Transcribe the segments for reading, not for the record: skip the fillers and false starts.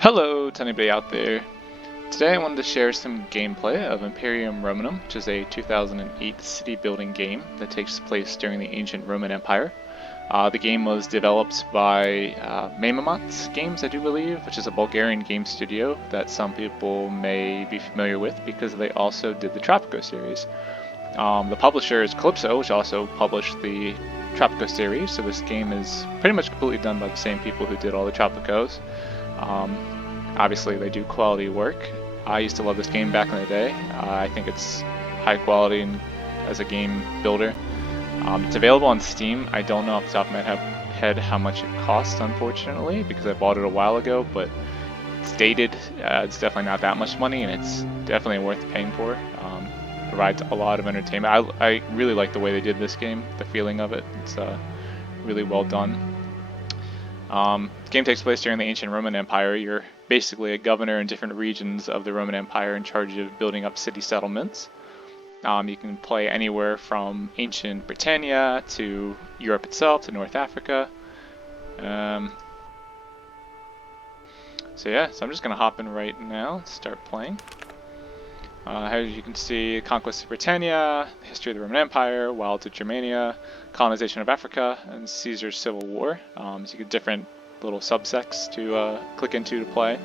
Hello to anybody out there. Today I wanted to share some gameplay of Imperium Romanum, which is a 2008 city building game that takes place during the ancient Roman Empire. The game was developed by Haemimont Games, I do believe, which is a Bulgarian game studio that some people may be familiar with because they also did the Tropico series. The publisher is Kalypso, which also published the Tropico series, so this game is pretty much completely done by the same people who did all the Tropicos. Obviously they do quality work. I used to love this game back in the day. I think it's high quality and as a game builder. It's available on Steam. I don't know off the top of my head how much it costs, unfortunately, because I bought it a while ago, but it's dated. It's definitely not that much money, and it's definitely worth paying for. Provides a lot of entertainment. I really like the way they did this game, the feeling of it. It's really well done. The game takes place during the ancient Roman Empire. You're basically a governor in different regions of the Roman Empire in charge of building up city settlements. You can play anywhere from ancient Britannia to Europe itself to North Africa. So I'm just going to hop in right now, start playing. As you can see, conquest of Britannia, history of the Roman Empire, wilds of Germania, colonization of Africa, and Caesar's civil war. So you get different little subsects to click into to play.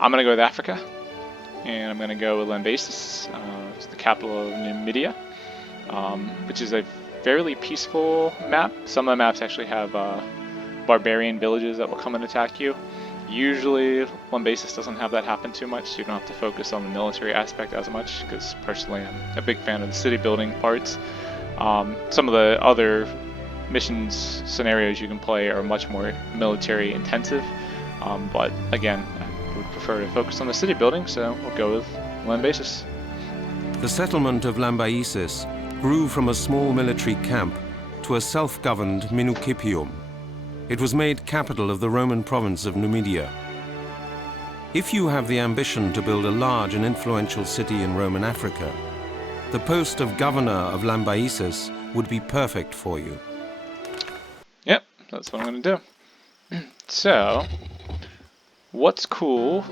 I'm going to go with Africa, and I'm going to go with Lambaisis, it's the capital of Numidia, which is a fairly peaceful map. Some of the maps actually have barbarian villages that will come and attack you. Usually Lambaisis doesn't have that happen too much, so you don't have to focus on the military aspect as much, because personally I'm a big fan of the city building parts. Some of the other missions scenarios you can play are much more military intensive, but again, I would prefer to focus on the city building, so we'll go with Lambaisis. The settlement of Lambaisis grew from a small military camp to a self-governed municipium. It was made capital of the Roman province of Numidia. If you have the ambition to build a large and influential city in Roman Africa, the post of governor of Lambaisis would be perfect for you. Yep, that's what I'm going to do. So, what's cool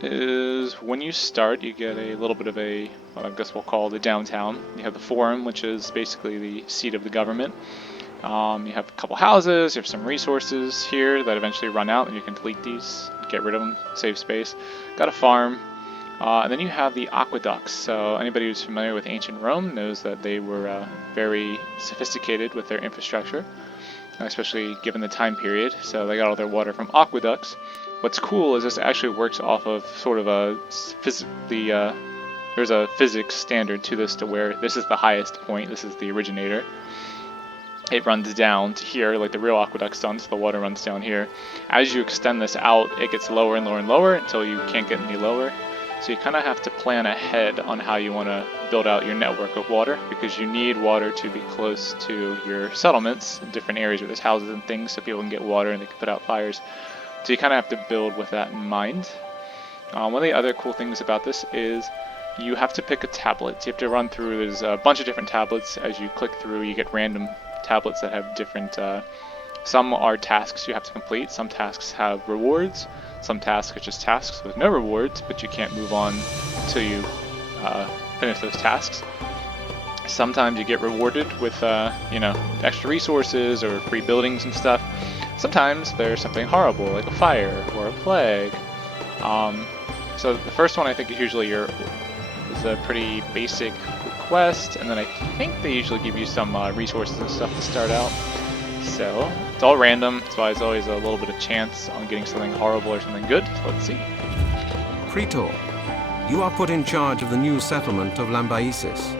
is when you start, you get a little bit of a, what I guess we'll call the downtown. You have the forum, which is basically the seat of the government. You have a couple houses, you have some resources here that eventually run out, and you can delete these, get rid of them, save space. Got a farm, and then you have the aqueducts. So anybody who's familiar with ancient Rome knows that they were very sophisticated with their infrastructure, especially given the time period. So they got all their water from aqueducts. What's cool is this actually works off of sort of a there's a physics standard to this, to where this is the highest point, this is the originator. It runs down to here, like the real aqueduct's done, so the water runs down here. As you extend this out, it gets lower and lower and lower until you can't get any lower. So you kind of have to plan ahead on how you want to build out your network of water, because you need water to be close to your settlements in different areas where there's houses and things, so people can get water and they can put out fires. So you kind of have to build with that in mind. One of the other cool things about this is you have to pick a tablet. You have to run through, there's a bunch of different tablets. As you click through, you get random tablets that have different, some are tasks you have to complete, some tasks have rewards, some tasks are just tasks with no rewards, but you can't move on until you finish those tasks. Sometimes you get rewarded with, extra resources or free buildings and stuff. Sometimes there's something horrible, like a fire or a plague. So the first one I think is usually is a pretty basic quest, and then I think they usually give you some resources and stuff to start out. So it's all random, that's why there's always a little bit of chance on getting something horrible or something good. So let's see. Praetor, you are put in charge of the new settlement of Lambaisis.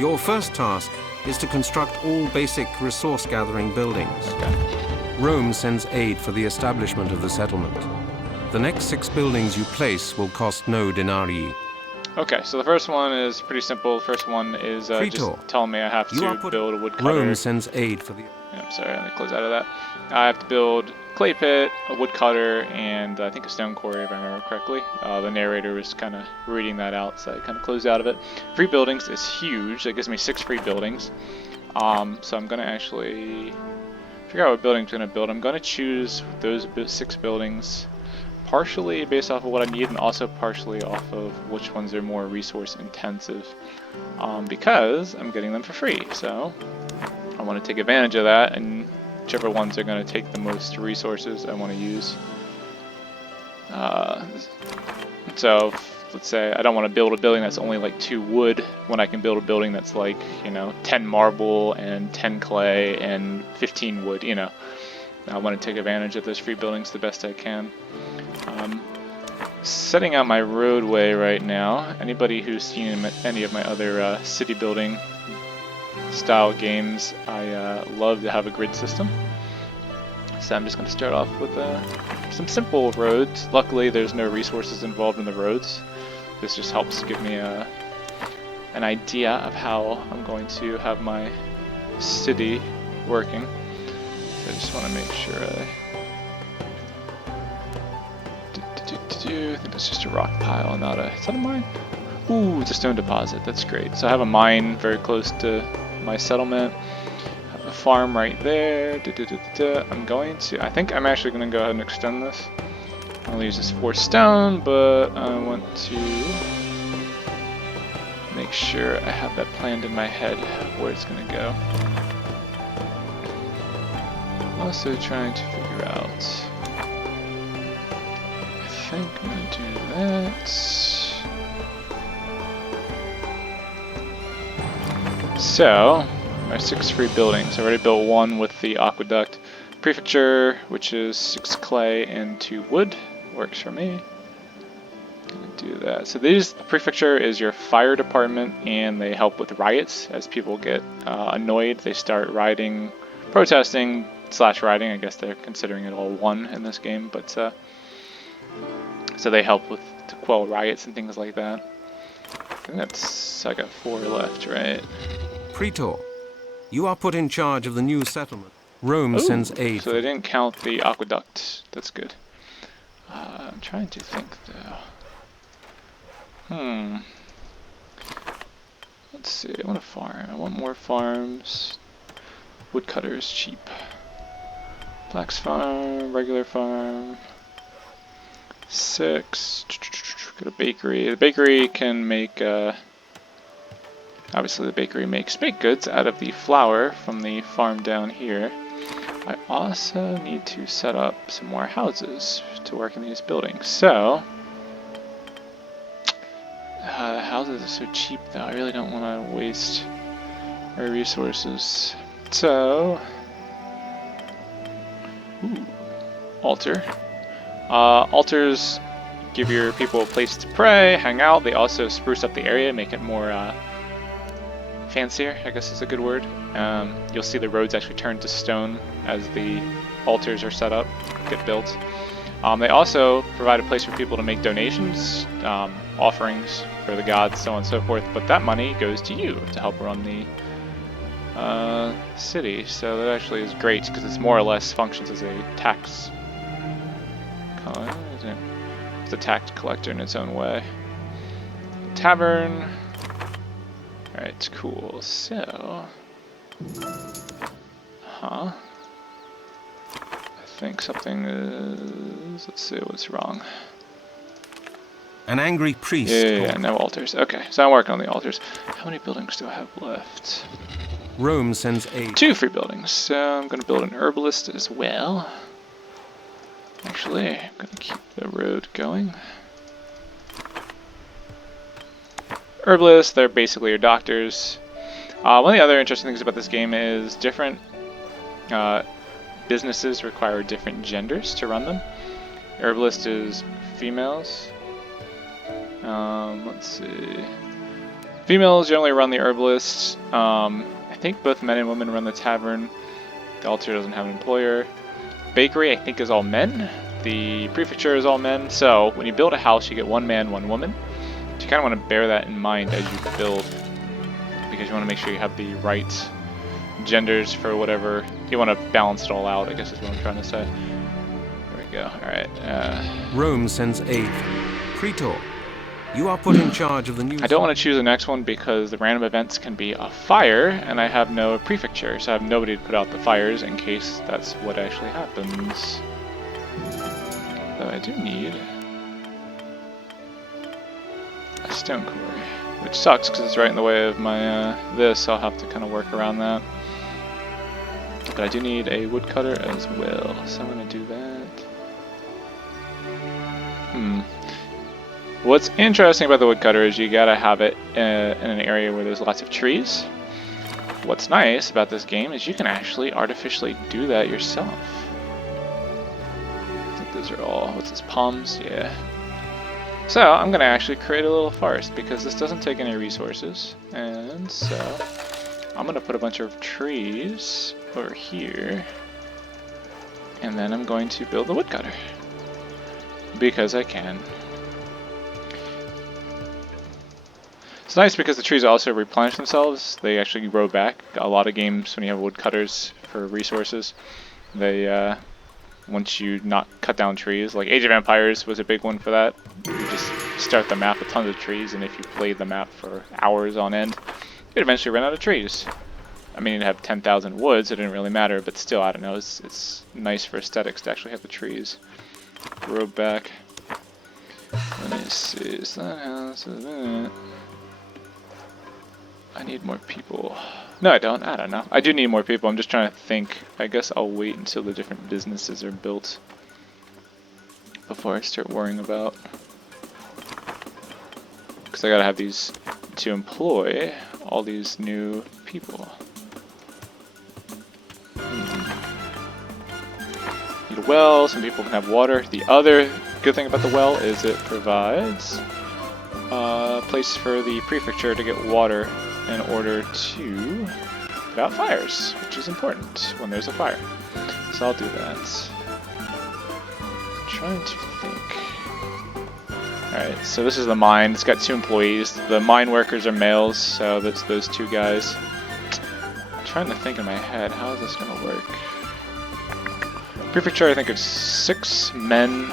Your first task is to construct all basic resource gathering buildings. Okay. Rome sends aid for the establishment of the settlement. The next 6 buildings you place will cost no denarii. Okay, so the first one is pretty simple. The first one is just telling me I have to build a woodcutter. Rome sends aid for the... Yeah, sorry, let me close out of that. I have to build a clay pit, a woodcutter, and I think a stone quarry, if I remember correctly. The narrator was kind of reading that out, so I kind of closed out of it. Free buildings is huge. That gives me 6 free buildings. So I'm going to actually figure out what building I'm going to build. I'm going to choose those 6 buildings partially based off of what I need and also partially off of which ones are more resource intensive, because I'm getting them for free. So I want to take advantage of that, and whichever ones are going to take the most resources I want to use. So let's say I don't want to build a building that's only like 2 wood when I can build a building that's like, you know, 10 marble and 10 clay and 15 wood, you know. I want to take advantage of those free buildings the best I can. Setting out my roadway right now. Anybody who's seen any of my other city building style games, I love to have a grid system. So I'm just going to start off with some simple roads. Luckily there's no resources involved in the roads. This just helps give me an idea of how I'm going to have my city working. So I just want to make sure I think that's just a rock pile, not a... Is that a mine? Ooh, it's a stone deposit. That's great. So I have a mine very close to my settlement. I have a farm right there. I'm going to... I think I'm actually going to go ahead and extend this. I'll use this 4 stone, but I want to make sure I have that planned in my head where it's going to go. Also trying to figure out... I think I'm going to do that. So, my 6 free buildings. I already built 1 with the aqueduct. Prefecture, which is 6 clay and 2 wood. Works for me. Gonna do that. So the prefecture is your fire department, and they help with riots. As people get annoyed, they start rioting, protesting / rioting. I guess they're considering it all one in this game, but so they help to quell riots and things like that. I think that's... I got 4 left, right? Praetor, you are put in charge of the new settlement. Rome sends aid. So they didn't count the aqueduct. That's good. I'm trying to think though. Let's see. I want a farm. I want more farms. Woodcutter is cheap. Black's farm, regular farm. 6. Got a bakery. The bakery can make. Obviously, the bakery makes baked goods out of the flour from the farm down here. I also need to set up some more houses to work in these buildings. So, the houses are so cheap though, I really don't want to waste our resources. So, altar. Altars give your people a place to pray, hang out. They also spruce up the area, make it more fancier, I guess is a good word. You'll see the roads actually turn to stone as the altars are set up, get built. They also provide a place for people to make donations, offerings for the gods, so on and so forth, but that money goes to you to help run the city, so that actually is great because it's more or less functions as a tax. It's a tax collector in its own way. Tavern. Alright, cool. So, I think something is... Let's see what's wrong. An angry priest. Yeah, no altars. Okay, so I'm working on the altars. How many buildings do I have left? Rome sends aid. 2 free buildings. So I'm going to build an herbalist as well. Actually, I'm going to keep the road going. Herbalists, they're basically your doctors. One of the other interesting things about this game is different businesses require different genders to run them. Herbalist is females. Let's see. Females generally run the herbalist. I think both men and women run the tavern. The altar doesn't have an employer. Bakery, I think, is all men. The prefecture is all men. So when you build a house, you get 1 man, 1 woman. So you kind of want to bear that in mind as you build, because you want to make sure you have the right genders for whatever. You want to balance it all out, I guess is what I'm trying to say. There we go. Alright. Rome sends aid. Praetor, you are put in charge of the new... I don't want to choose the next one because the random events can be a fire, and I have no prefecture, so I have nobody to put out the fires in case that's what actually happens. though, I do need a stone quarry, which sucks because it's right in the way of my this, so I'll have to kind of work around that. But I do need a woodcutter as well, so I'm gonna do that. What's interesting about the woodcutter is you gotta have it in an area where there's lots of trees. What's nice about this game is you can actually artificially do that yourself. I think those are all, what's this, palms? Yeah. So I'm gonna actually create a little forest because this doesn't take any resources. And so I'm gonna put a bunch of trees over here. And then I'm going to build the woodcutter. Because I can. It's nice because the trees also replenish themselves. They actually grow back. A lot of games, when you have woodcutters for resources, they once you not cut down trees, like Age of Empires was a big one for that. You just start the map with tons of trees, and if you played the map for hours on end, you'd eventually run out of trees. I mean, you'd have 10,000 woods, it didn't really matter, but still, I don't know, it's nice for aesthetics to actually have the trees grow back. Let me see, is that house? I need more people. No, I don't. I don't know. I do need more people. I'm just trying to think. I guess I'll wait until the different businesses are built before I start worrying about. Because I gotta have these to employ all these new people. Need a well. Some people can have water. The other good thing about the well is it provides a place for the prefecture to get water in order to put out fires, which is important when there's a fire. So I'll do that. I'm trying to think. Alright, so this is the mine. It's got 2 employees. The mine workers are males, so that's those 2 guys. I'm trying to think in my head, how is this going to work? Prefecture, I think it's 6 men.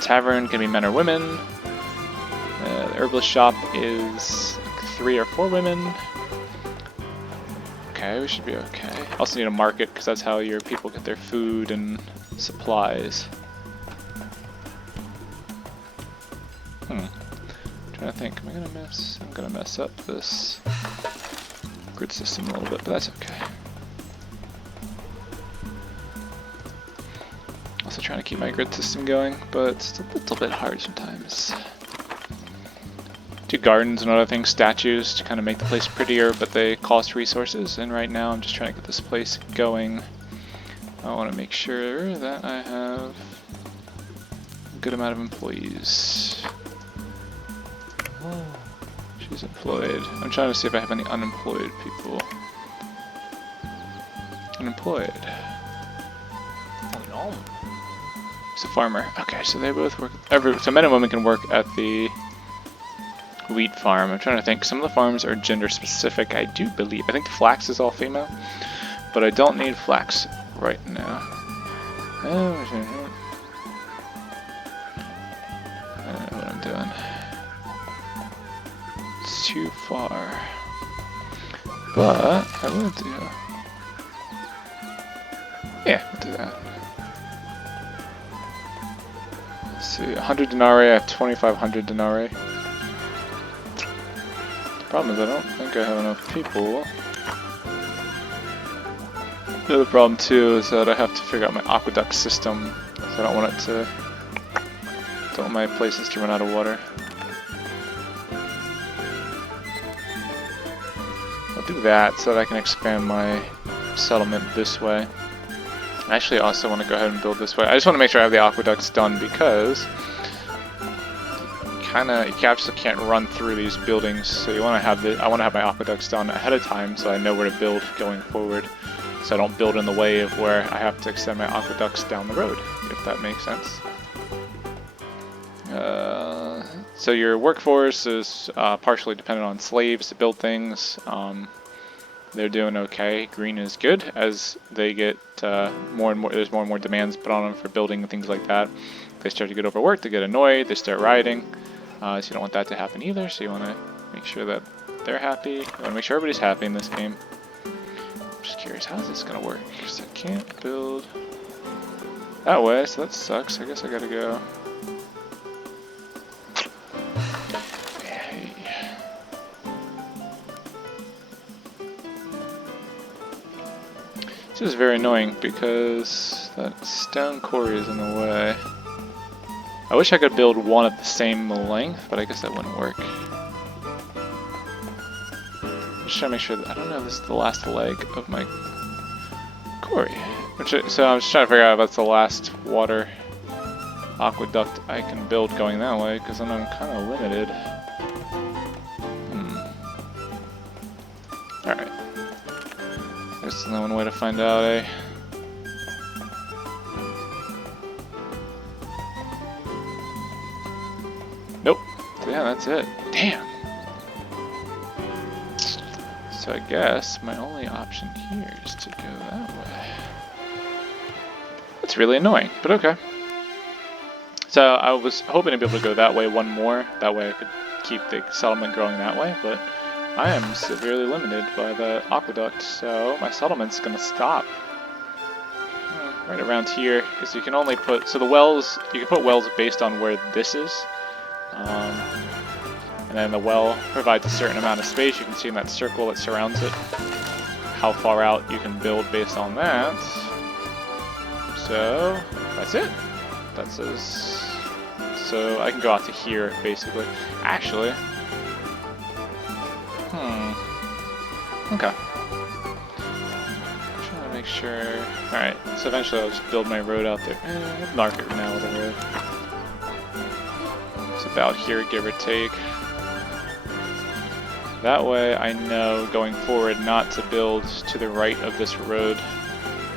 Tavern can be men or women. The herbalist shop is 3 or 4 women. Okay, we should be okay. Also need a market because that's how your people get their food and supplies. I'm trying to think. I'm gonna mess up this grid system a little bit, but that's okay. Also trying to keep my grid system going, but it's a little bit hard sometimes. Do gardens and other things, statues to kind of make the place prettier, but they cost resources, and right now I'm just trying to get this place going. I want to make sure that I have a good amount of employees. She's employed. I'm trying to see if I have any unemployed people. Unemployed. Oh no. He's a farmer. Okay, so they both work. So men and women can work at the wheat farm. I'm trying to think. Some of the farms are gender specific, I do believe. I think flax is all female, but I don't need flax right now. I don't know what I'm doing. It's too far. But I will do. Yeah, we'll do that. Let's see, 100 denarii, I have 2,500 denarii. Problem is I don't think I have enough people. The other problem too is that I have to figure out my aqueduct system. So I don't want it to, don't want my places to run out of water. I'll do that so that I can expand my settlement this way. I actually also want to go ahead and build this way. I just want to make sure I have the aqueducts done because you actually can't run through these buildings, so you want to have I want to have my aqueducts done ahead of time so I know where to build going forward, so I don't build in the way of where I have to extend my aqueducts down the road, if that makes sense. So your workforce is partially dependent on slaves to build things. They're doing okay. Green is good as they get more and more. There's more and more demands put on them for building and things like that. They start to get overworked, they get annoyed, they start rioting. So you don't want that to happen either, so you want to make sure that they're happy. You want to make sure everybody's happy in this game. I'm just curious, how is this going to work? Because I can't build... that way, so that sucks. I guess I gotta go. This is very annoying because that stone quarry is in the way. I wish I could build one of the same length, but I guess that wouldn't work. I'm just trying to make sure that I don't know if this is the last leg of my quarry. So I'm just trying to figure out if that's the last water aqueduct I can build going that way, because then I'm kind of limited. Alright. There's only one way to find out, eh? Nope. Yeah, that's it. Damn. So I guess my only option here is to go that way. That's really annoying, but okay. So I was hoping to be able to go that way one more. That way I could keep the settlement growing that way, but I am severely limited by the aqueduct, so my settlement's gonna stop. Right around here, because you can only put, so the wells, you can put wells based on where this is. And then the well provides a certain amount of space. You can see in that circle that surrounds it how far out you can build based on that. So that's it. That says, so I can go out to here basically. Actually, okay. I'm trying to make sure. All right. So eventually I'll just build my road out there. I'll mark it now with a road. It's about here, give or take. That way I know going forward not to build to the right of this road,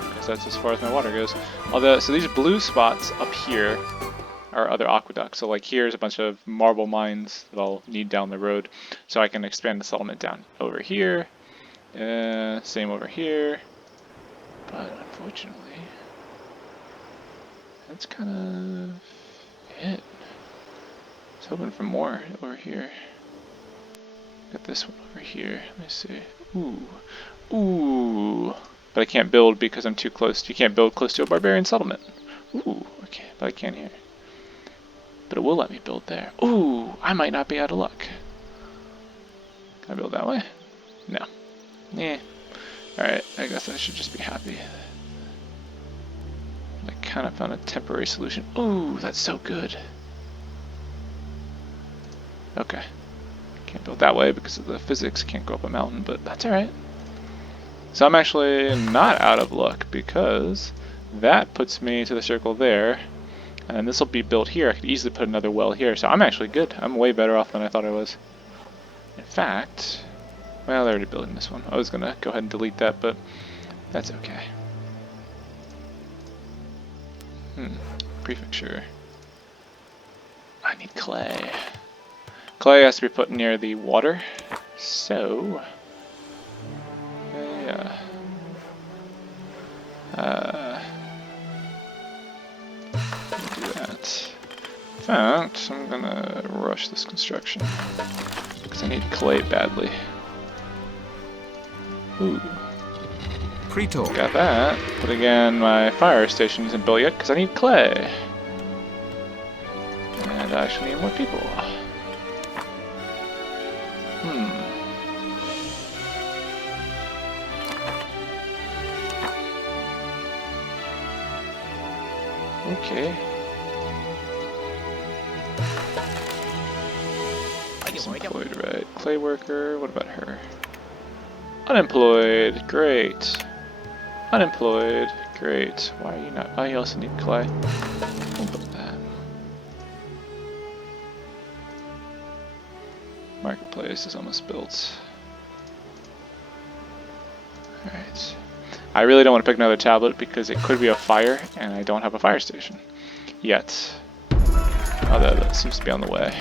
because that's as far as my water goes. Although, so these blue spots up here are other aqueducts. So like here's a bunch of marble mines that I'll need down the road, so I can expand the settlement down over here. Same over here. But unfortunately, that's kind of it. I was hoping for more over here. Got this one over here. Let me see. Ooh. But I can't build because I'm too close. You can't build close to a barbarian settlement. Ooh. Okay, but I can here. But it will let me build there. Ooh. I might not be out of luck. Can I build that way? No. Yeah. All right. I guess I should just be happy. I kind of found a temporary solution. Ooh, that's so good. Okay. Can't build that way because of the physics, can't go up a mountain, but that's alright. So I'm actually not out of luck because that puts me to the circle there, and this will be built here. I could easily put another well here, so I'm actually good. I'm way better off than I thought I was. In fact, well, they're already building this one. I was going to go ahead and delete that, but that's okay. Prefecture. I need clay. Clay has to be put near the water, so yeah. Do that. In fact, I'm gonna rush this construction because I need clay badly. Ooh. Pretor. Got that. But again, my fire station isn't built yet because I need clay. And I actually need more people. Okay. She's employed, right? Clay worker, what about her? Unemployed, great. Unemployed, great. Why are you not? Oh, you also need clay. We'll put that. Marketplace is almost built. Alright. I really don't want to pick another tablet because it could be a fire, and I don't have a fire station yet. Although that seems to be on the way.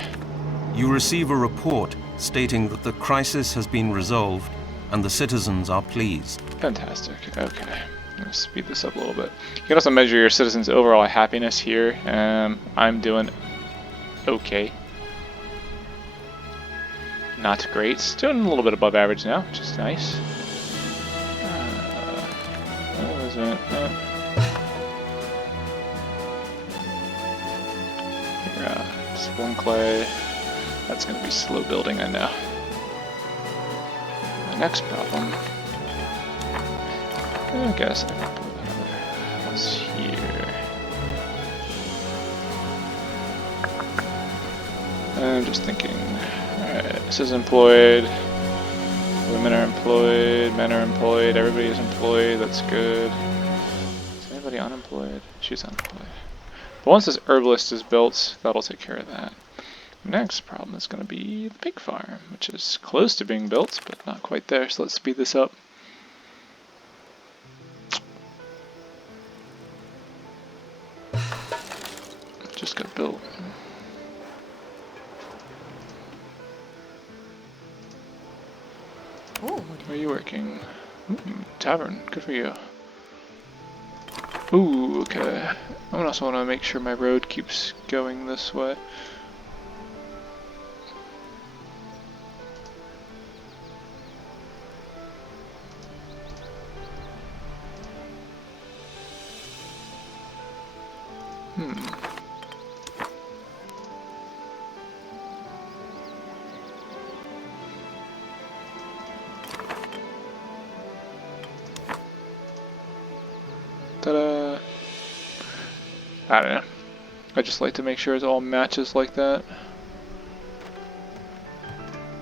You receive a report stating that the crisis has been resolved and the citizens are pleased. Fantastic. Okay. I'm going to speed this up a little bit. You can also measure your citizens' overall happiness here. I'm doing okay. Not great. Doing a little bit above average now, which is nice. Spoon clay. That's going to be slow building, I know. The next problem, I guess I can put another house here. I'm just thinking, alright, this is employed, women are employed, men are employed, everybody is employed, that's good. Is anybody unemployed? She's unemployed. But once this herbalist is built, that'll take care of that. Next problem is going to be the pig farm, which is close to being built, but not quite there, so let's speed this up. Just got built. Where are you working? Ooh, tavern, good for you. Ooh, okay. I also want to make sure my road keeps going this way. Ta-da! I don't know. I just like to make sure it all matches like that.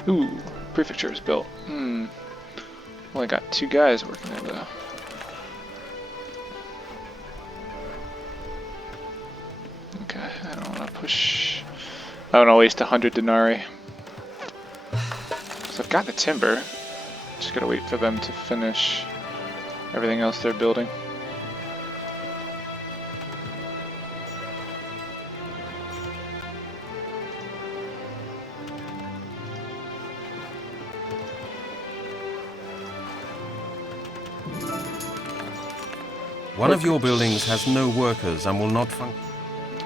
Ooh, prefecture is built. Only got 2 guys working there though. Okay, I don't want to push. I don't want to waste 100 denarii. So I've got the timber. Just gotta wait for them to finish everything else they're building. One of your buildings has no workers and will not function.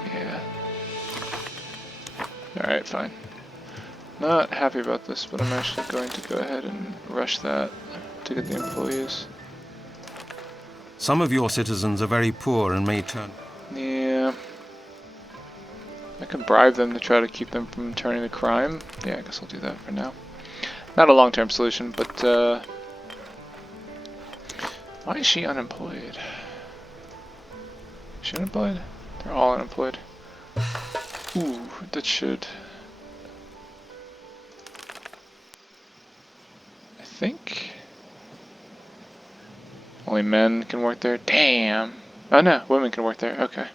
Yeah. Alright, fine. Not happy about this, but I'm actually going to go ahead and rush that to get the employees. Some of your citizens are very poor and may turn. Yeah. I can bribe them to try to keep them from turning to crime. Yeah, I guess I'll do that for now. Not a long-term solution, but why is she unemployed? Is she unemployed? They're all unemployed. Ooh, that should... I think... Only men can work there? Damn! Oh no, women can work there, okay.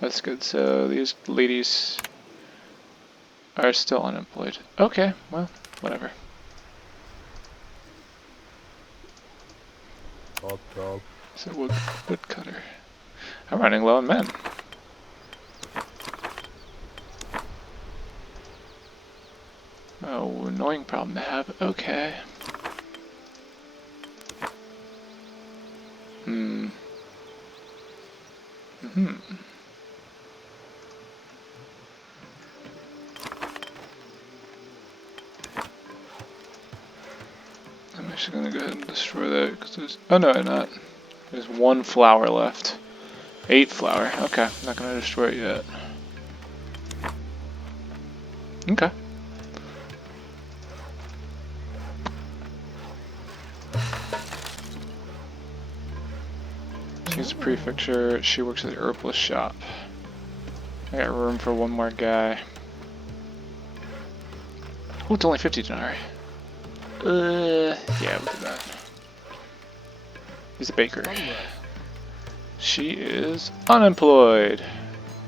That's good, so these ladies are still unemployed. Okay, well, whatever. So woodcutter. I'm running low on men. Oh, annoying problem to have. Okay. I'm actually gonna go ahead and destroy that because there's. Oh no, I'm not. There's 1 flower left. 8 flower. Okay, I'm not gonna destroy it yet. Okay. She's a prefecture. She works at the herbalist shop. I got room for 1 more guy. Oh, it's only 50 denarii. Yeah, we'll do that. He's a baker. She is unemployed.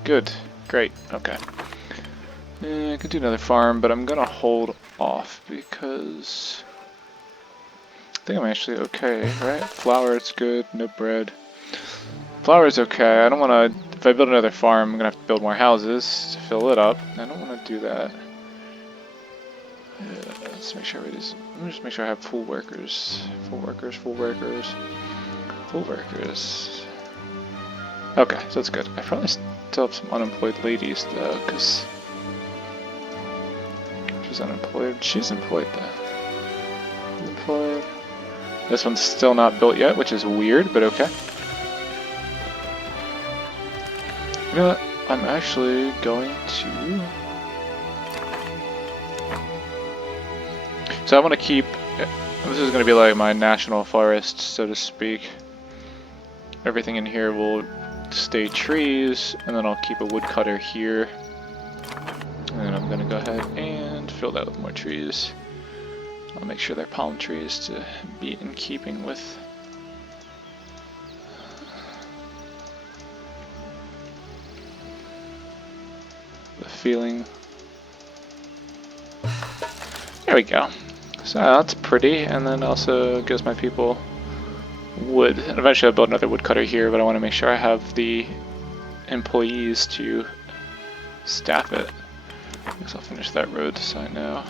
Good. Great. Okay. I could do another farm, but I'm gonna hold off because I think I'm actually okay, right? Flour, it's good. No bread. Flour is okay. I don't want to. If I build another farm, I'm gonna have to build more houses to fill it up. I don't want to do that. Let's make sure it is. Let me just make sure I have full workers. Full workers. Full workers. Full workers. Okay, so that's good. I probably still have some unemployed ladies though, because she's unemployed. She's employed though. Employed. This one's still not built yet, which is weird, but okay. You know what? I'm actually going to... So I want to keep... This is going to be like my national forest, so to speak. Everything in here will stay trees, and then I'll keep a woodcutter here. And then I'm going to go ahead and fill that with more trees. I'll make sure they're palm trees to be in keeping with the feeling. There we go. So that's pretty, and then also gives my people wood. And eventually I'll build another woodcutter here, but I want to make sure I have the employees to staff it. I guess I'll finish that road sign now.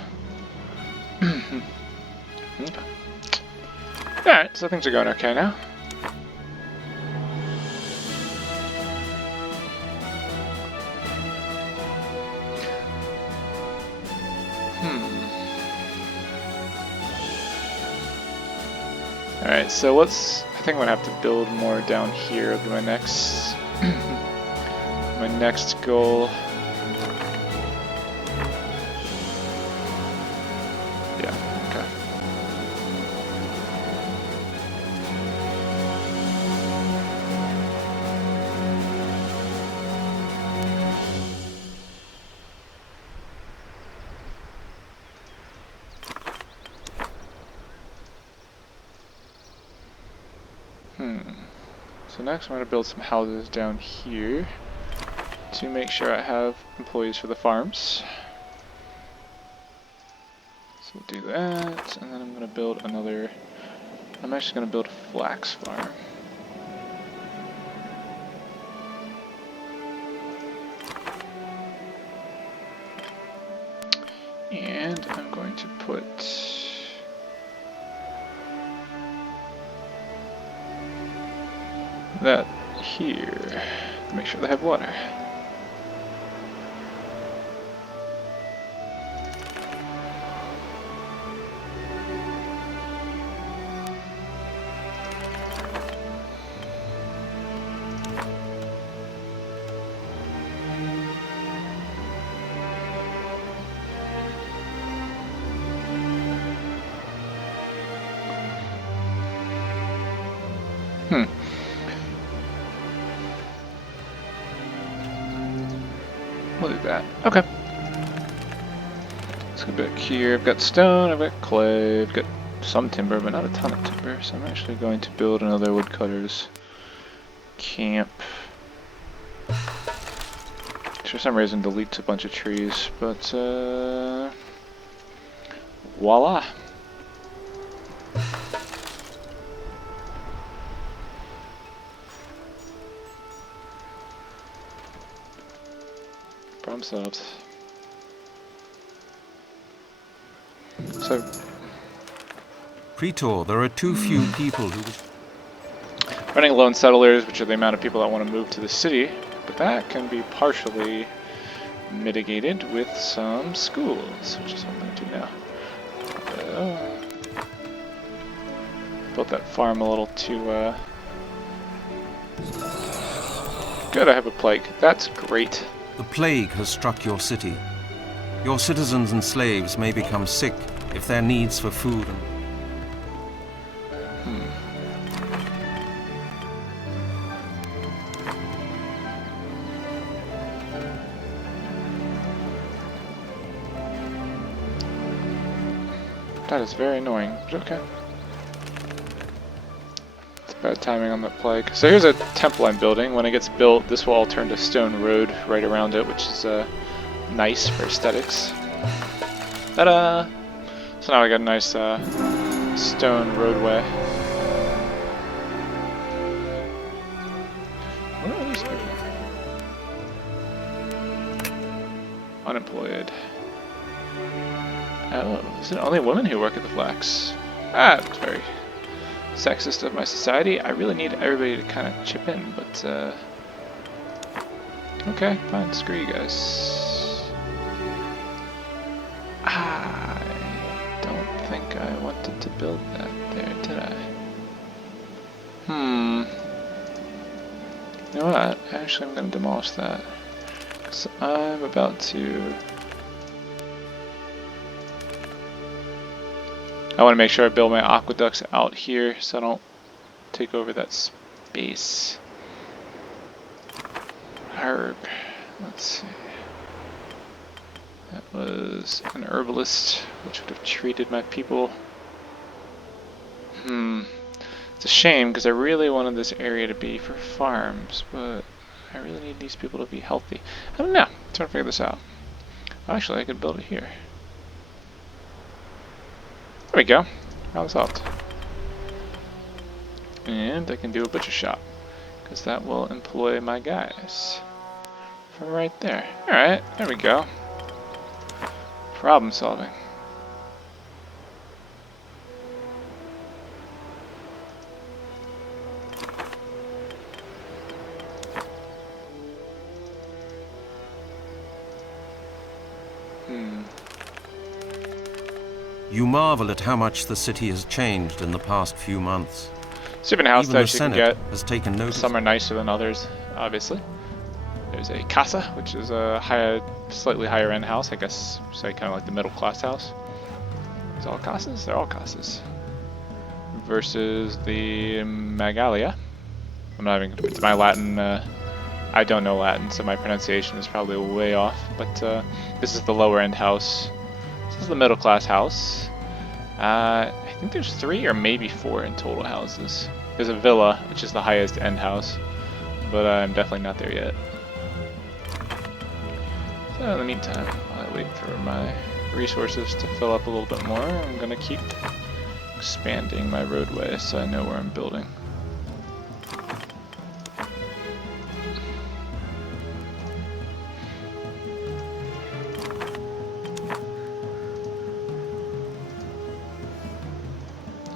Okay. Alright, so things are going okay now. Alright, so I think I'm gonna have to build more down here. It'll be my next my next goal. Yeah, okay. So next I'm going to build some houses down here to make sure I have employees for the farms. So we'll do that, and then I'm going to build another... I'm actually going to build a flax farm. And I'm going to put... that here to make sure they have water. We'll do that. Okay. Let's go back here. I've got stone, I've got clay, I've got some timber, but not a ton of timber. So I'm actually going to build another woodcutter's camp. Which for some reason deletes a bunch of trees, but voila. Problem solved. So, Praetor, there are too few people who... running lone settlers, which are the amount of people that want to move to the city, but that can be partially mitigated with some schools, which is what I'm going to do now. Built that farm a little too, good, I have a plague. That's great. The plague has struck your city. Your citizens and slaves may become sick if their needs for food and... That is very annoying, but okay. It's bad timing on that plague. So here's a temple I'm building. When it gets built, this will all turn to stone road right around it, which is nice for aesthetics. Ta-da! So now I got a nice stone roadway. Where are these people? Unemployed. Oh, is it only women who work at the flax? Ah, that's very sexist of my society. I really need everybody to kind of chip in, but okay, fine, screw you guys. I don't think I wanted to build that there, did I? You know what? Actually, I'm going to demolish that. So I'm about to... I want to make sure I build my aqueducts out here so I don't take over that space. Herb. Let's see. That was an herbalist, which would have treated my people. It's a shame because I really wanted this area to be for farms, but I really need these people to be healthy. I don't know. I'm trying to figure this out. Actually, I could build it here. There we go. Problem solved. And I can do a butcher shop because that will employ my guys from right there. Alright, there we go. Problem solving. You marvel at how much the city has changed in the past few months. Different house Even the types you can Senate get. has taken notice. Some are nicer than others, obviously. There's a casa, which is a slightly higher end house, I guess, say kind of like the middle class house. It's all casas? They're all casas. Versus the Magalia. I'm not even, it's my Latin, I don't know Latin, so my pronunciation is probably way off, but this is the lower end house. This is the middle class house. I think there's 3 or maybe 4 in total houses. There's a villa, which is the highest end house, but I'm definitely not there yet. So in the meantime, while I wait for my resources to fill up a little bit more, I'm going to keep expanding my roadway so I know where I'm building.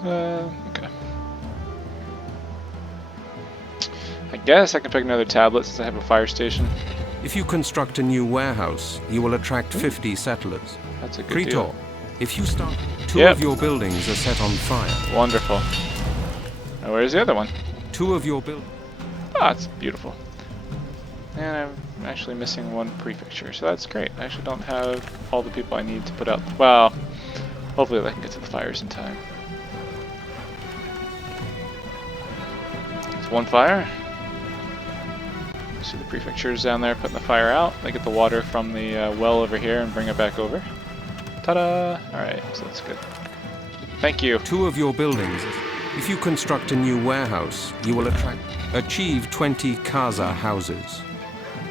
Okay. I guess I can pick another tablet since I have a fire station. If you construct a new warehouse, you will attract 50 settlers. That's a good Praetor, deal. if you start, 2 of your buildings are set on fire. Wonderful. Now where's the other one? 2 of your buildings. Ah, it's beautiful. And I'm actually missing 1 prefecture, so that's great. I actually don't have all the people I need to put out. Well, hopefully I can get to the fires in time. There's 1 fire. See the prefectures down there putting the fire out. They get the water from the well over here and bring it back over. Ta-da! Alright, so that's good. Thank you. 2 of your buildings. If you construct a new warehouse, you will achieve 20 casa houses.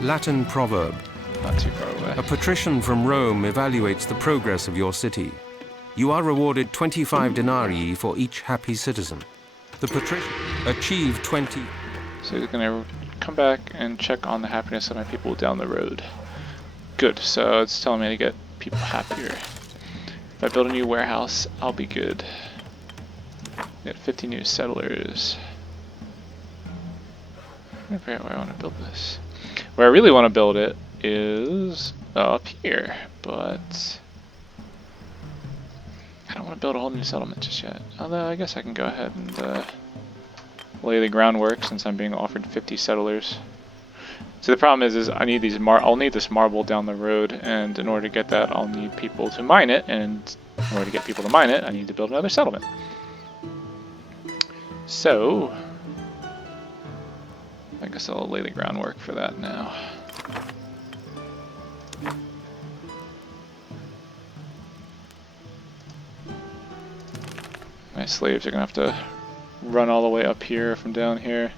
Latin proverb. Not too far away. A patrician from Rome evaluates the progress of your city. You are rewarded 25 denarii for each happy citizen. The patrician achieved 20. So you're gonna come back and check on the happiness of my people down the road. Good, so it's telling me to get people happier. If I build a new warehouse, I'll be good. Get 50 new settlers. I forget where I want to build this. Where I really want to build it is up here, but I don't want to build a whole new settlement just yet. Although I guess I can go ahead and lay the groundwork since I'm being offered 50 settlers. So the problem is I need these I'll need this marble down the road, and in order to get that, I'll need people to mine it, and in order to get people to mine it, I need to build another settlement. So I guess I'll lay the groundwork for that now. My slaves are gonna have to run all the way up here from down here.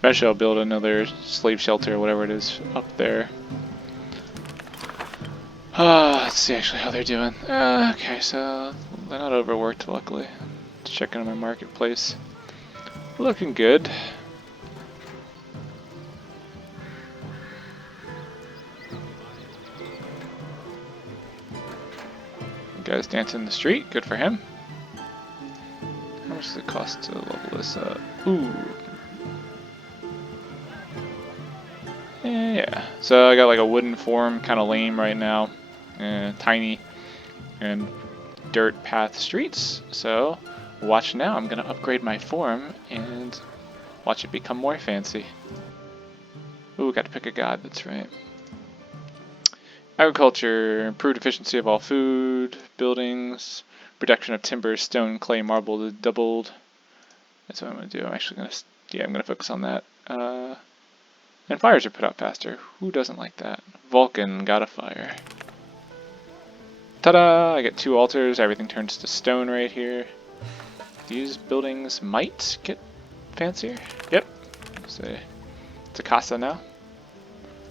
Eventually I'll build another slave shelter or whatever it is up there. Let's see actually how they're doing. Okay, so they're not overworked luckily. Just checking on my marketplace. Looking good. Guy's dancing in the street, good for him. How much does it cost to level this up? Ooh. Yeah, so I got like a wooden form, kind of lame right now, tiny, and dirt path streets. So watch now, I'm gonna upgrade my form and watch it become more fancy. Ooh, got to pick a god, that's right. Agriculture, improved efficiency of all food, buildings, production of timber, stone, clay, marble is doubled. That's what I'm going to do. I'm actually going to, yeah, I'm going to focus on that. And fires are put out faster. Who doesn't like that? Vulcan got a fire. Ta-da! I get 2 altars. Everything turns to stone right here. These buildings might get fancier. Yep. So it's a casa now.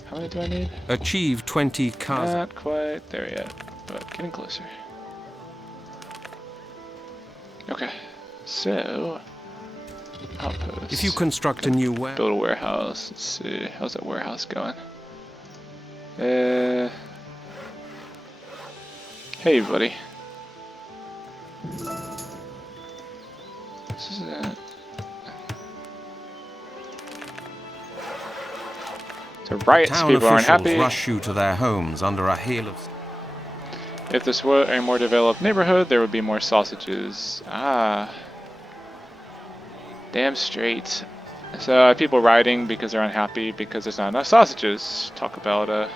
How many do I need? Achieve 20 casa. Not quite there yet, but getting closer. Okay, so outpost. If you construct a new warehouse. Build a warehouse. Let's see. How's that warehouse going? Hey, buddy. This is it. So riots, Town people aren't officials happy. rush you to their homes under a hail of. If this were a more developed neighborhood, there would be more sausages. Ah. Damn straight. So people rioting because they're unhappy because there's not enough sausages. Talk about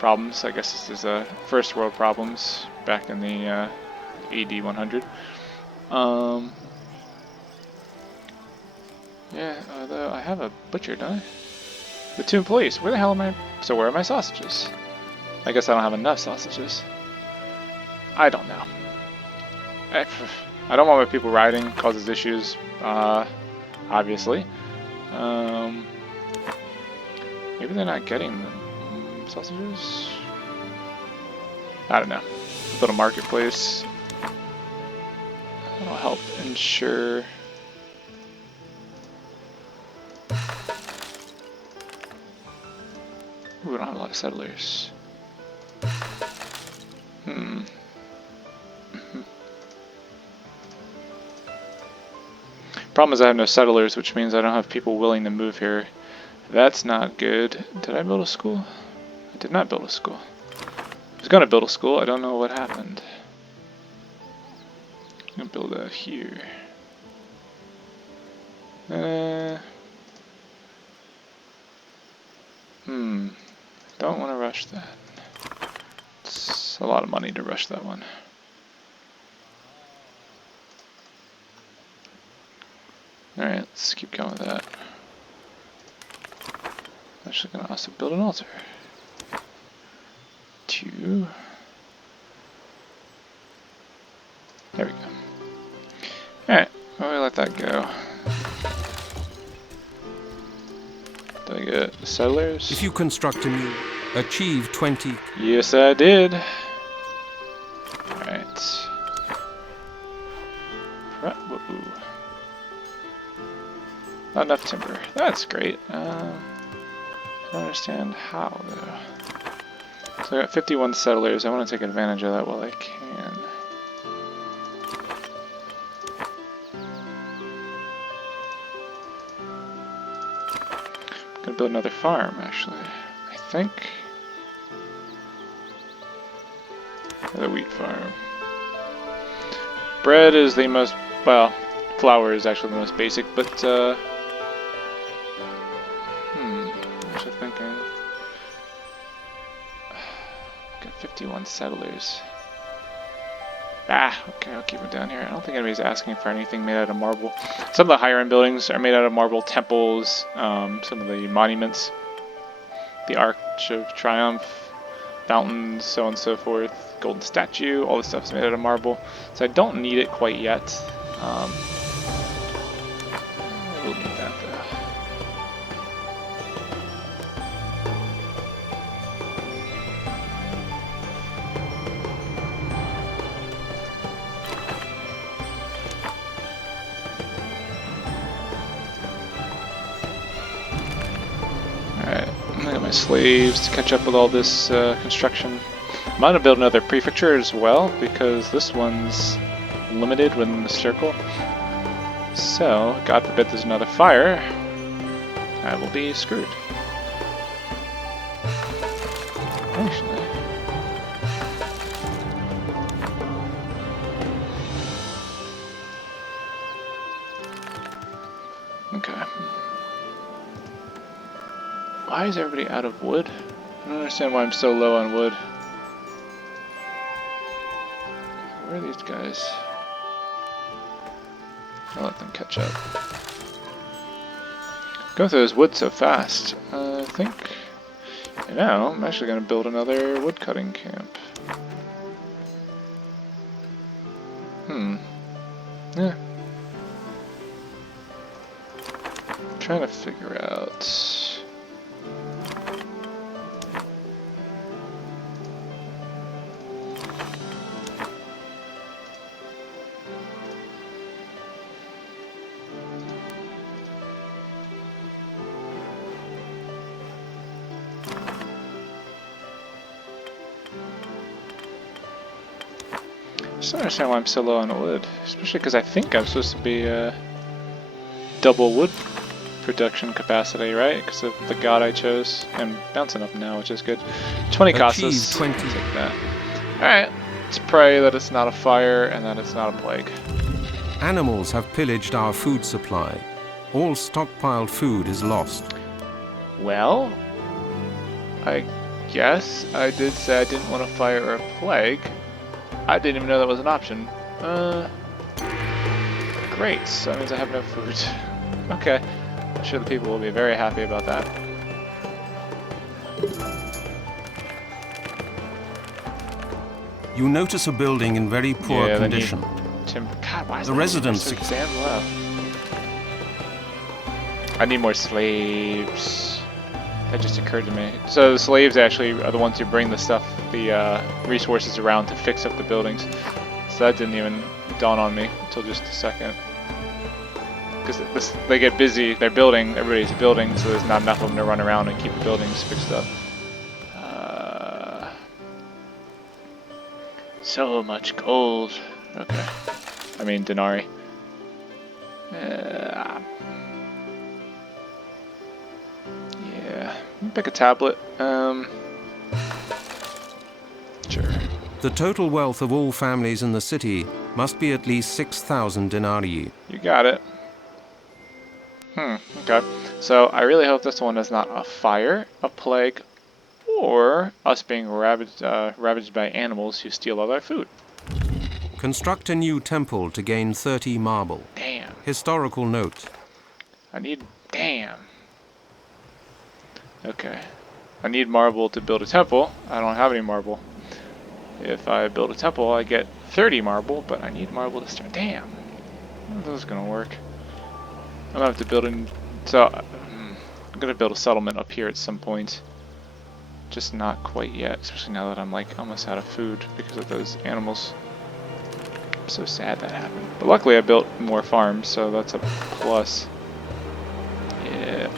problems. I guess this is first world problems back in the AD 100. Yeah, although I have a butcher, don't I? With 2 employees. Where the hell am I? So where are my sausages? I guess I don't have enough sausages. I don't know. I don't want my people rioting. Causes issues, obviously. Maybe they're not getting the sausages. I don't know. Build a marketplace. That'll help ensure. Ooh, we don't have a lot of settlers. Problem is I have no settlers, which means I don't have people willing to move here. That's not good. Did I build a school? I did not build a school. I was gonna build a school, I don't know what happened. I'm gonna build a here. Don't want to rush that. It's a lot of money to rush that one. Alright, let's keep going with that. I'm actually going to also build an altar. 2. There we go. Alright, well, we let that go. Do I get settlers? If you construct a new, achieve 20. Yes, I did. Alright. Not enough timber. That's great. I don't understand how, though. So I got 51 settlers. I want to take advantage of that while I can. I'm gonna build another farm, actually. I think. Another wheat farm. Bread is the most, well, flour is actually the most basic, but I'm actually thinking. Got 51 settlers. Okay, I'll keep it down here. I don't think anybody's asking for anything made out of marble. Some of the higher end buildings are made out of marble. Temples, some of the monuments, the Arch of Triumph, fountains, so on and so forth, golden statue, all this stuff is made out of marble. So I don't need it quite yet. I will need that though. My slaves to catch up with all this construction. I'm gonna build another prefecture as well because this one's limited within the circle. So, God forbid there's another fire, I will be screwed. Actually. Okay. Why is everybody out of wood? I don't understand why I'm so low on wood. Where are these guys? I'll let them catch up. Going through this wood so fast. I think now I'm actually going to build another woodcutting camp. Yeah. I'm trying to figure out. I don't understand why I'm so low on wood, especially because I think I'm supposed to be double wood production capacity, right? Because of the god I chose. I'm bouncing up now, which is good. 20 costas. 20. Take that. Alright, let's pray that it's not a fire and that it's not a plague. Animals have pillaged our food supply. All stockpiled food is lost. Well, I guess I did say I didn't want a fire or a plague. I didn't even know that was an option. Great, so that means I have no food. Okay, I'm sure the people will be very happy about that. You notice a building in very poor condition. God, why is The that residents so damn low? I need more slaves. That just occurred to me. So the slaves actually are the ones who bring the stuff, the resources around to fix up the buildings. So that didn't even dawn on me until just a second. Because they get busy, they're building, everybody's building, so there's not enough of them to run around and keep the buildings fixed up. So much gold. Okay. I mean, denarii. Pick a tablet. Sure. The total wealth of all families in the city must be at least 6,000 denarii. You got it. Okay. So I really hope this one is not a fire, a plague, or us being ravaged by animals who steal all our food. Construct a new temple to gain 30 marble. Damn. Historical note. I need... Damn. Okay. I need marble to build a temple. I don't have any marble. If I build a temple, I get 30 marble, but I need marble to start. Damn. How is this gonna work? I'm gonna have to build in. So, I'm gonna build a settlement up here at some point. Just not quite yet, especially now that I'm like almost out of food because of those animals. I'm so sad that happened. But luckily I built more farms, so that's a plus. Yeah.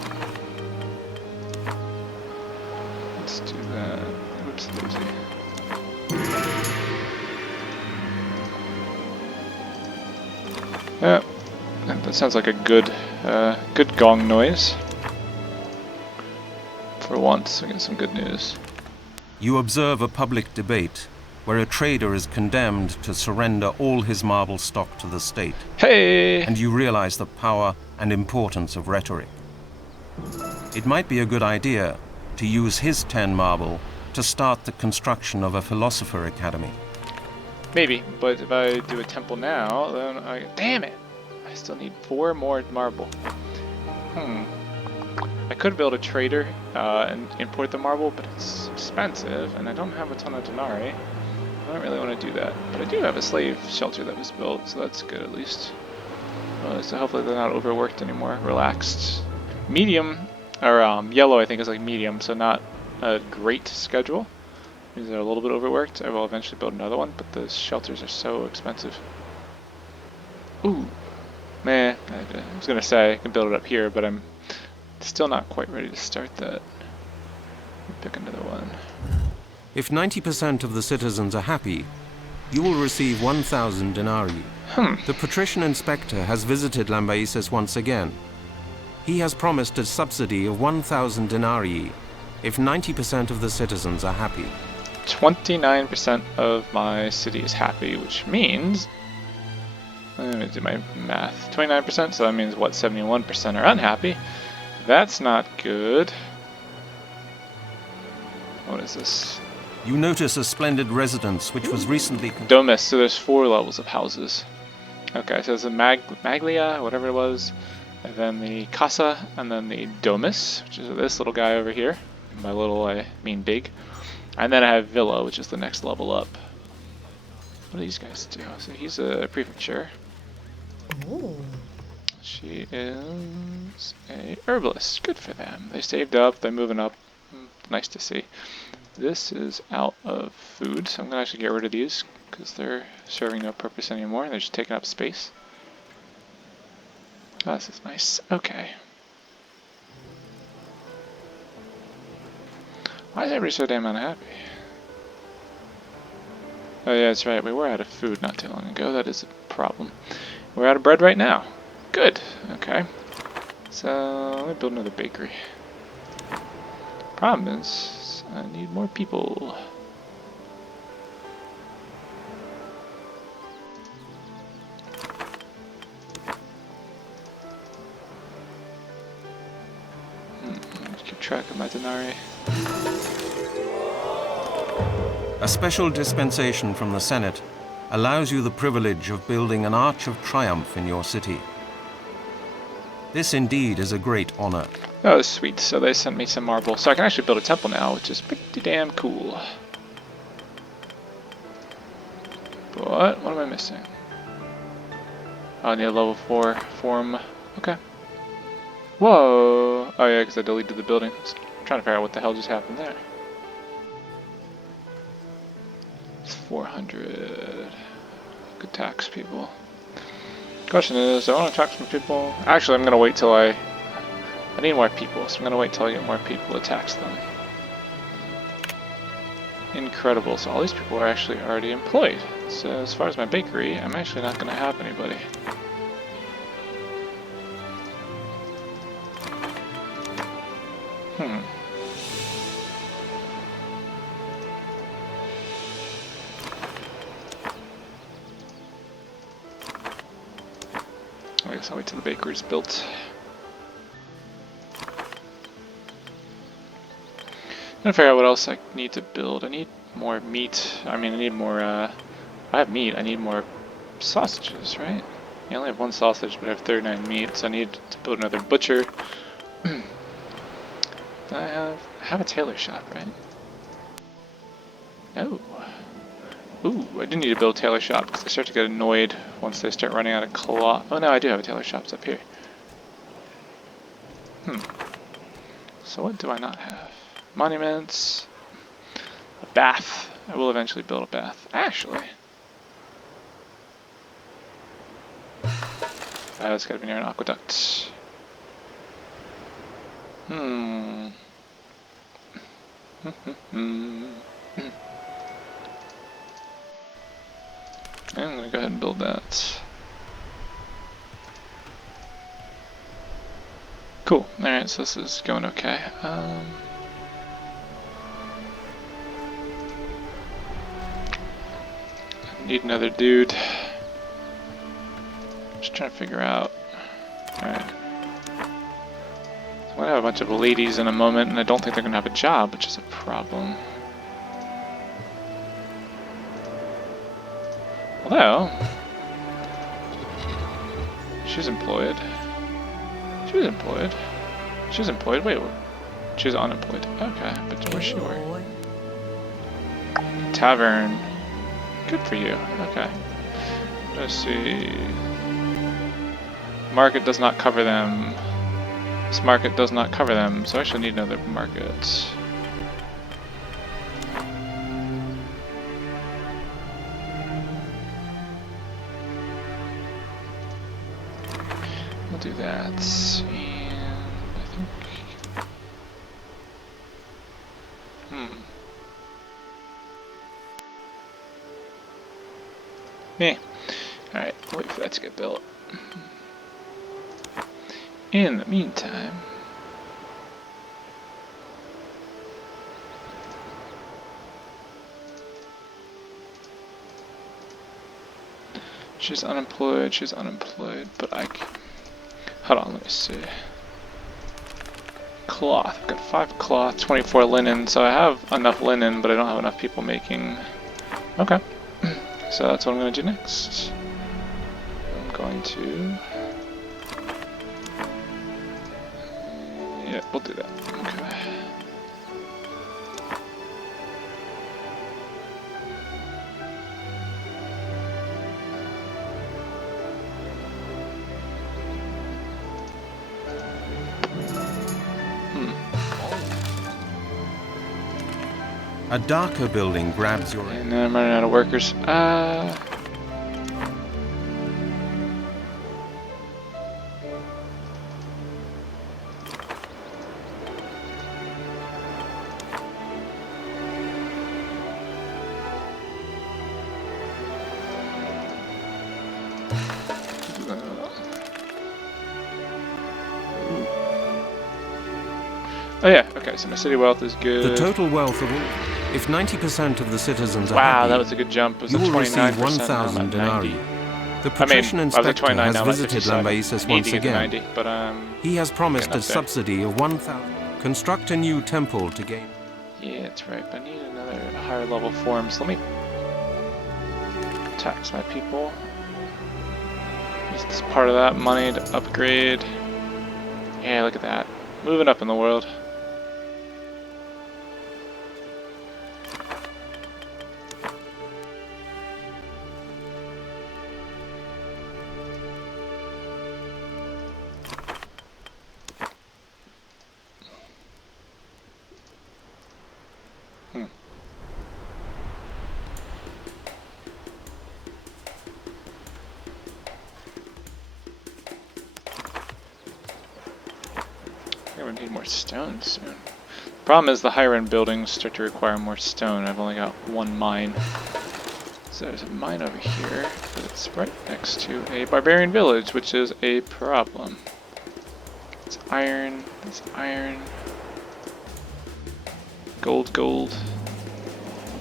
Let's do that. Oops, daisy. Yeah, that sounds like a good, good gong noise. For once, we get some good news. You observe a public debate where a trader is condemned to surrender all his marble stock to the state. Hey! And you realize the power and importance of rhetoric. It might be a good idea to use his 10 marble to start the construction of a philosopher academy. Maybe, but if I do a temple now, then I... Damn it! I still need 4 more marble. I could build a trader and import the marble, but it's expensive, and I don't have a ton of denarii. I don't really want to do that. But I do have a slave shelter that was built, so that's good at least. So hopefully they're not overworked anymore. Relaxed. Medium, or yellow I think is like medium, so not a great schedule. Means they're a little bit overworked. I will eventually build another one, but the shelters are so expensive. Ooh. Meh. I was going to say I can build it up here, but I'm still not quite ready to start that. Let me pick another one. If 90% of the citizens are happy, you will receive 1,000 denarii. The patrician inspector has visited Lambaisis once again. He has promised a subsidy of 1,000 denarii if 90% of the citizens are happy. 29% of my city is happy, which means... Let me do my math. 29%, so that means what, 71% are unhappy. That's not good. What is this? You notice a splendid residence which was recently... Domus, so there's 4 levels of houses. Okay, so there's the Maglia, whatever it was, and then the Casa, and then the Domus, which is this little guy over here. By little, I mean big. And then I have Villa, which is the next level up. What do these guys do? So he's a prefecture. Ooh. She is a herbalist. Good for them. They saved up, they're moving up. Nice to see. This is out of food, so I'm going to actually get rid of these because they're serving no purpose anymore. They're just taking up space. Oh, this is nice. Okay. Why is everybody so damn unhappy? Oh yeah, that's right. We were out of food not too long ago. That is a problem. We're out of bread right now. Good. Okay. So, let me build another bakery. Problem is, I need more people. Let's keep track of my denarii. A special dispensation from the Senate allows you the privilege of building an Arch of Triumph in your city. This indeed is a great honor. Oh, sweet. So they sent me some marble. So I can actually build a temple now, which is pretty damn cool. But what am I missing? Oh, I need a level 4 form. Okay. Whoa! Oh yeah, because I deleted the building. I was trying to figure out what the hell just happened there. It's 400. Good tax people. Question is, do I want to tax more people? Actually, I'm gonna wait till I need more people, so I'm gonna wait till I get more people to tax them. Incredible. So all these people are actually already employed. So as far as my bakery, I'm actually not gonna have anybody. I guess I'll wait till the bakery's built. I'm gonna figure out what else I need to build. I need more meat. I mean, I need more, I have meat. I need more sausages, right? I only have 1 sausage, but I have 39 meat, so I need to build another butcher. I have a tailor shop, right? No. Ooh, I do need to build a tailor shop because I start to get annoyed once they start running out of cloth. Oh no, I do have a tailor shop. It's up here. So what do I not have? Monuments. A bath. I will eventually build a bath. Actually. It's gotta be near an aqueduct. I'm gonna go ahead and build that. Cool. Alright, so this is going okay. Need another dude. Just trying to figure out. Alright. So I'm gonna have a bunch of ladies in a moment, and I don't think they're gonna have a job, which is a problem. Although, she's employed. She was employed. She was employed. Wait, she was unemployed. Okay, but where's she work? Tavern. Good for you. Okay. Let's see. Market does not cover them. This market does not cover them, so I actually need another market. We'll do that, and I think... Yeah. Alright, wait for that to get built. In the meantime... She's unemployed, but I can... Hold on, let me see. cloth. I've got 5 cloth, 24 linen, so I have enough linen, but I don't have enough people making. Okay, so that's what I'm going to do next. I'm going to... Yeah, we'll do that. Okay. A darker building grabs your... And then I'm running out of workers. Oh yeah, okay, so my city wealth is good. The total wealth of all... If 90% of the citizens are wow, happy, that was a good jump. It was you will 29%, receive now I'm 1,000 at denarii. 90. The patrician inspector 29, has now I'm at visited 57. Lambaisis Need once to get to again. 90, but He has promised getting a up there. subsidy of 1,000. Construct a new temple to gain... yeah, that's right, but I need another higher level form, so let me tax my people. Use this part of that money to upgrade. Yeah, look at that. Moving up in the world. I'm gonna need more stone soon. Problem is the higher end buildings start to require more stone. I've only got 1 mine. So there's a mine over here, but it's right next to a barbarian village, which is a problem. It's iron, it's iron. Gold, gold.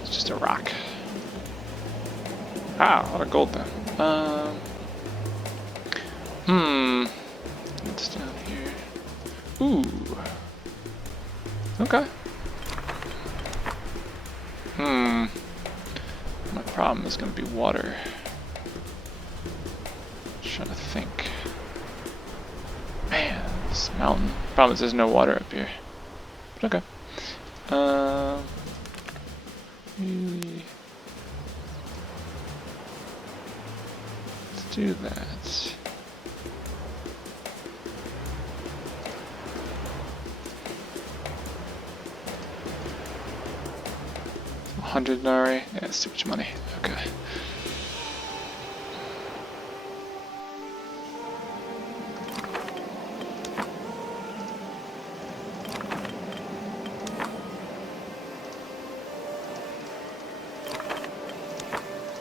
It's just a rock. Ah, a lot of gold though. What's down here? Ooh. Okay. My problem is going to be water. Trying to think. Man, this mountain. Problem is there's no water up here. But okay. Really. Let's do that. $100 denarii? Yeah, that's too much money. Okay.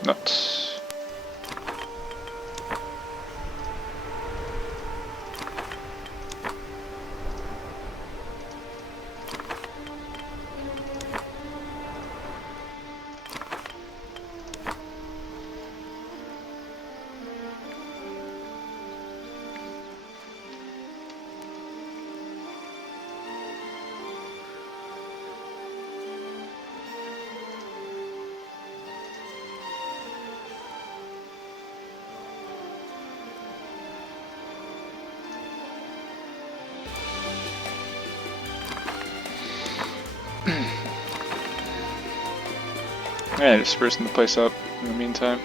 Nuts. Yeah, just sprucing the place up in the meantime.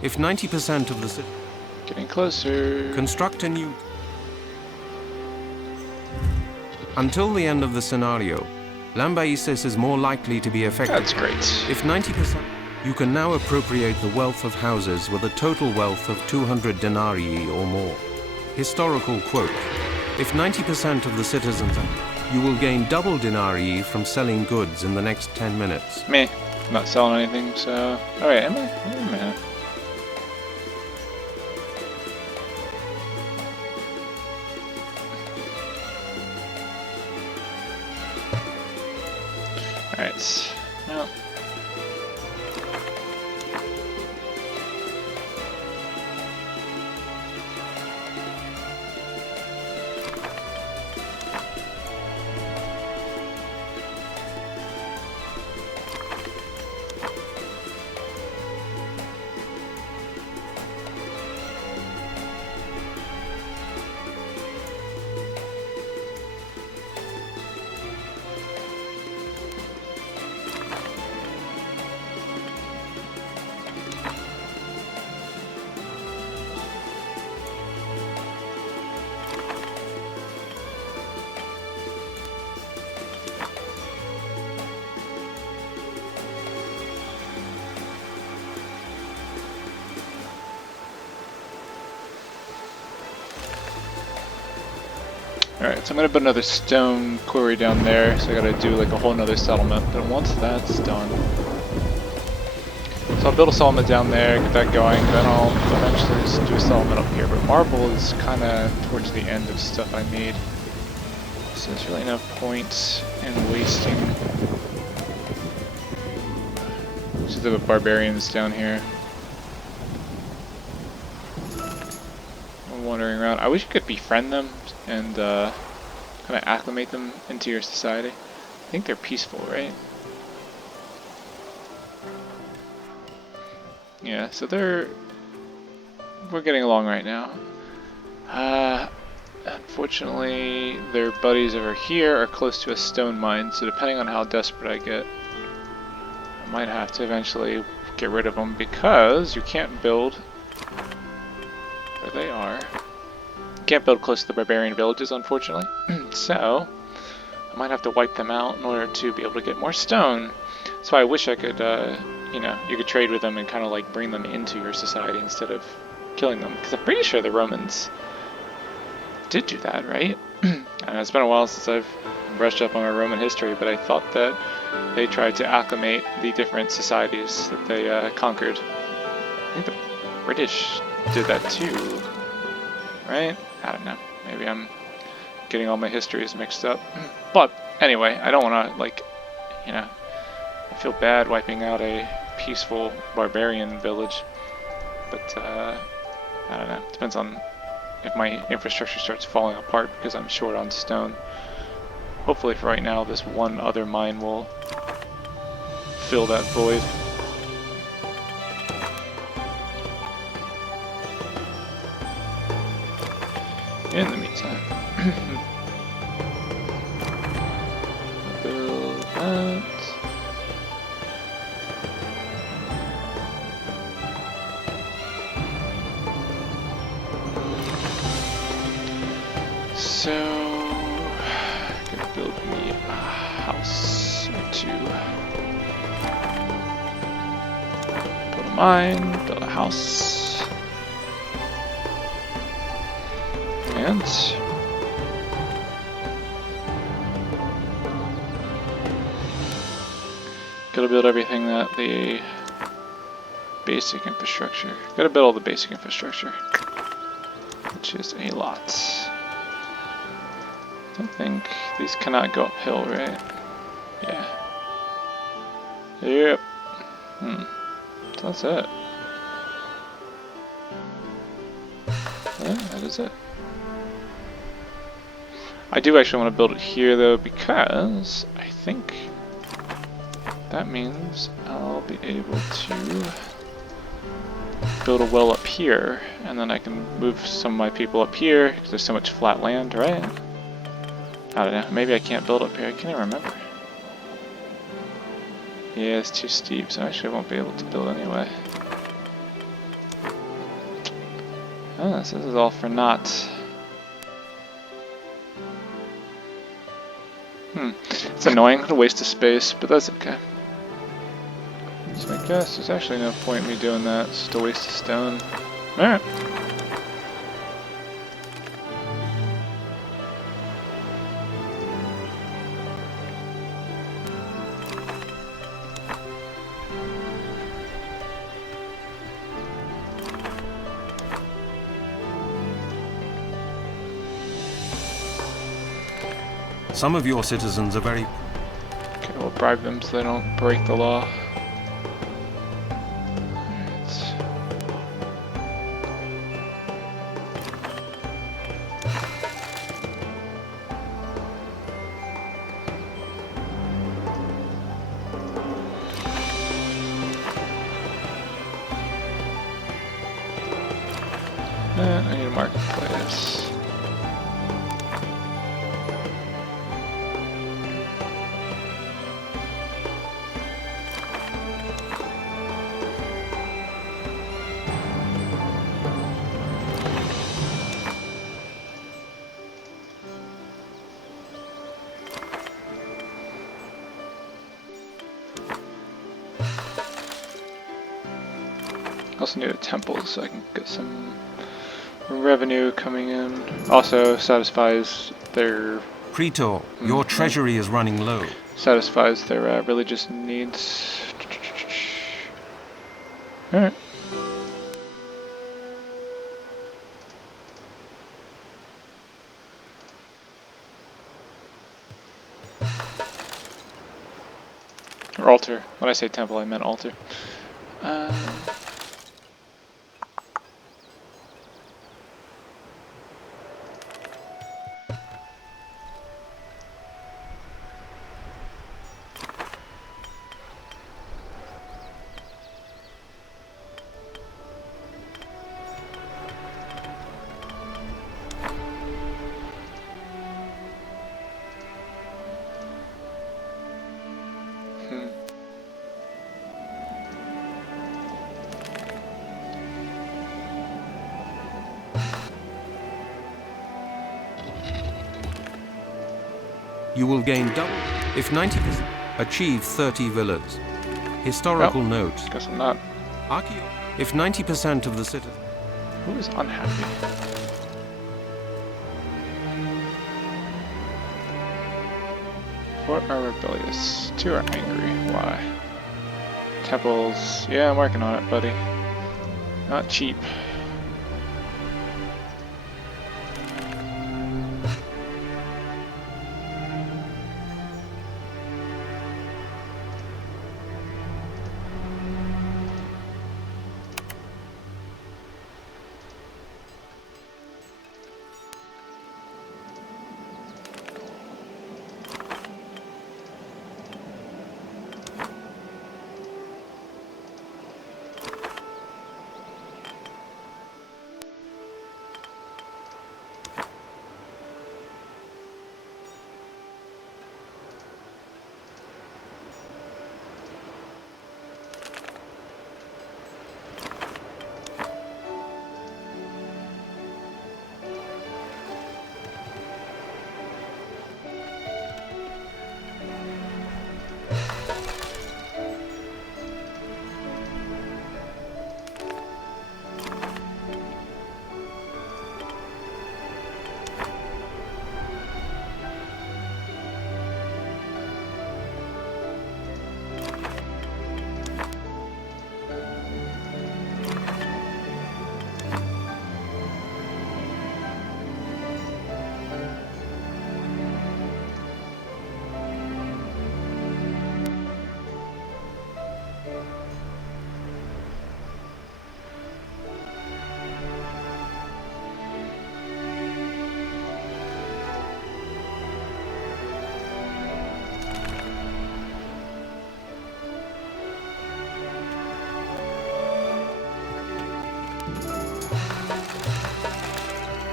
If 90% of the Getting closer. construct a new... Until the end of the scenario, Lambaisis is more likely to be affected. That's great. If 90%, you can now appropriate the wealth of houses with a total wealth of 200 denarii or more. Historical quote: if 90% of the citizens, you will gain double denarii from selling goods in the next 10 minutes. Meh. I'm not selling anything, so... Alright, am I? Wait a minute. Alright, well... Alright, so I'm gonna put another stone quarry down there, so I gotta do like a whole nother settlement, but once that's done... So I'll build a settlement down there, get that going, then I'll eventually just do a settlement up here, but marble is kinda towards the end of stuff I need. So there's really no point in wasting... Just the barbarians down here. I'm wandering around. I wish you could befriend them and kind of acclimate them into your society. I think they're peaceful, right? Yeah, so we're getting along right now. Unfortunately, their buddies over here are close to a stone mine, so depending on how desperate I get, I might have to eventually get rid of them, because you can't build where they are. Can't build close to the barbarian villages, unfortunately. So I might have to wipe them out in order to be able to get more stone. So I wish I could, you know, you could trade with them and kind of like bring them into your society instead of killing them. Because I'm pretty sure the Romans did do that, right? And it's been a while since I've brushed up on my Roman history, but I thought that they tried to acclimate the different societies that they conquered. I think the British did that too, right? I don't know. Maybe I'm getting all my histories mixed up. But anyway, I don't want to, like, you know, I feel bad wiping out a peaceful barbarian village. But, I don't know. Depends on if my infrastructure starts falling apart because I'm short on stone. Hopefully for right now, this one other mine will fill that void. In the meantime, build that. So, I'm gonna build me a house or two. Build a mine, build a house. And gotta build everything that the basic infrastructure. Gotta build all the basic infrastructure, which is a lot. I don't think these cannot go uphill, right? Yeah. Yep. So that's it. Yeah, that is it. I do actually want to build it here though, because I think that means I'll be able to build a well up here, and then I can move some of my people up here because there's so much flat land, right? I don't know, maybe I can't build up here, I can't even remember. Yeah, it's too steep, so I actually won't be able to build anyway. Oh, so this is all for naught. It's annoying, a waste of space, but that's okay. So I guess there's actually no point in me doing that, it's just a waste of stone. Alright. Some of your citizens are very... Okay, we'll bribe them so they don't break the law. I need a marketplace. I also need a temple so I can get some revenue coming in. Also satisfies their... Praetor, your treasury is running low. Satisfies their religious needs. Alright. Or altar. When I say temple, I meant altar. You will gain double if 90% achieve 30 villas. Historical note. Guess I'm not. If 90% of the citizens... Who is unhappy? Four are rebellious. 2 are angry. Why? Temples. Yeah, I'm working on it, buddy. Not cheap.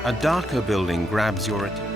A darker building grabs your attention.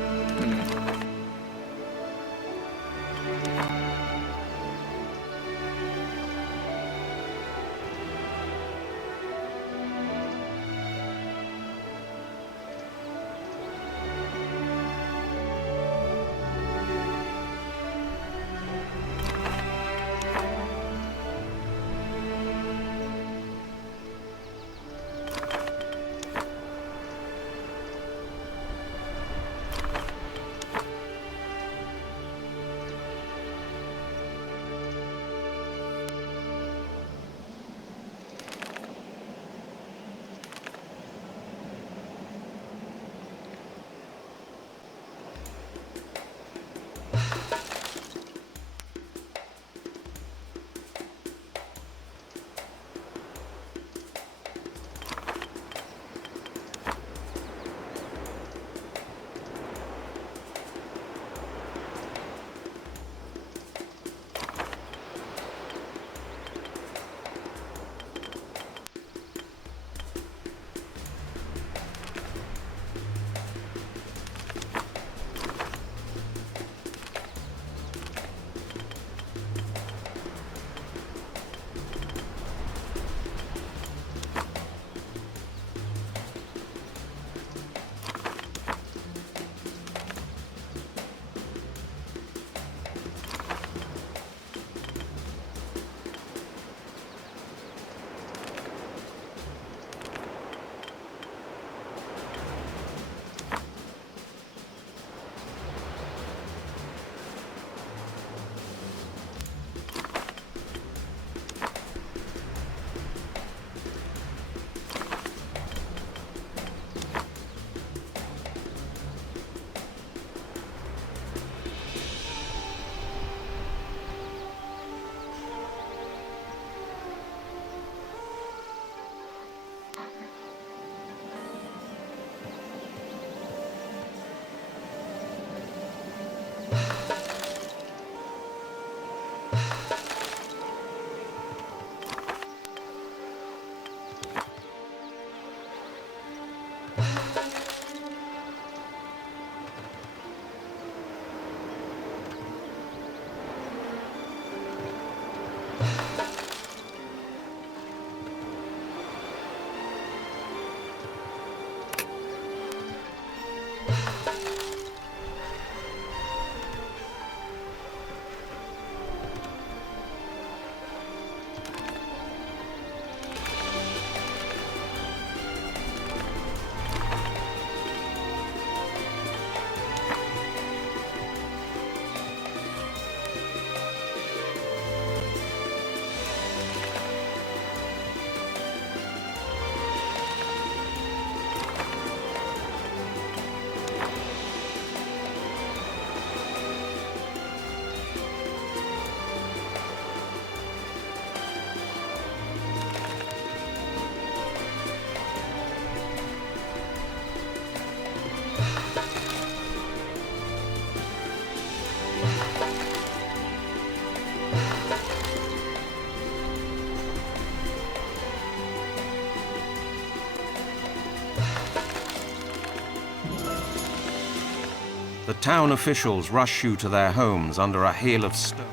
The town officials rush you to their homes under a hail of stone.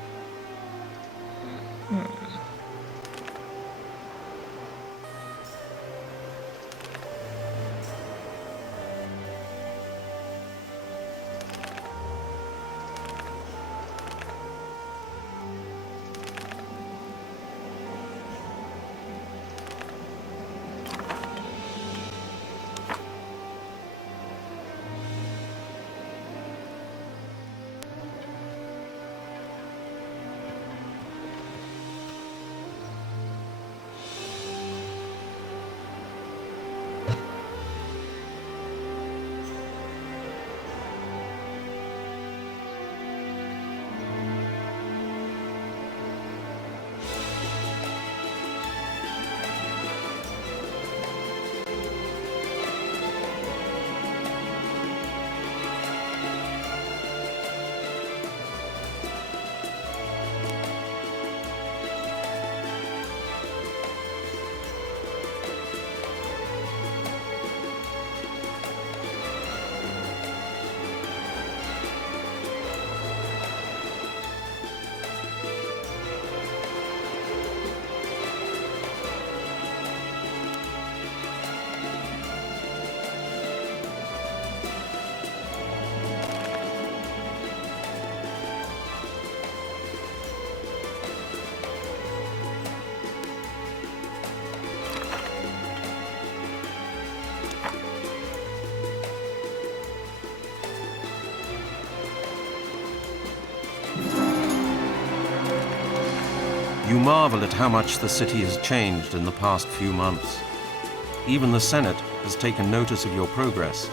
You marvel at how much the city has changed in the past few months. Even the Senate has taken notice of your progress.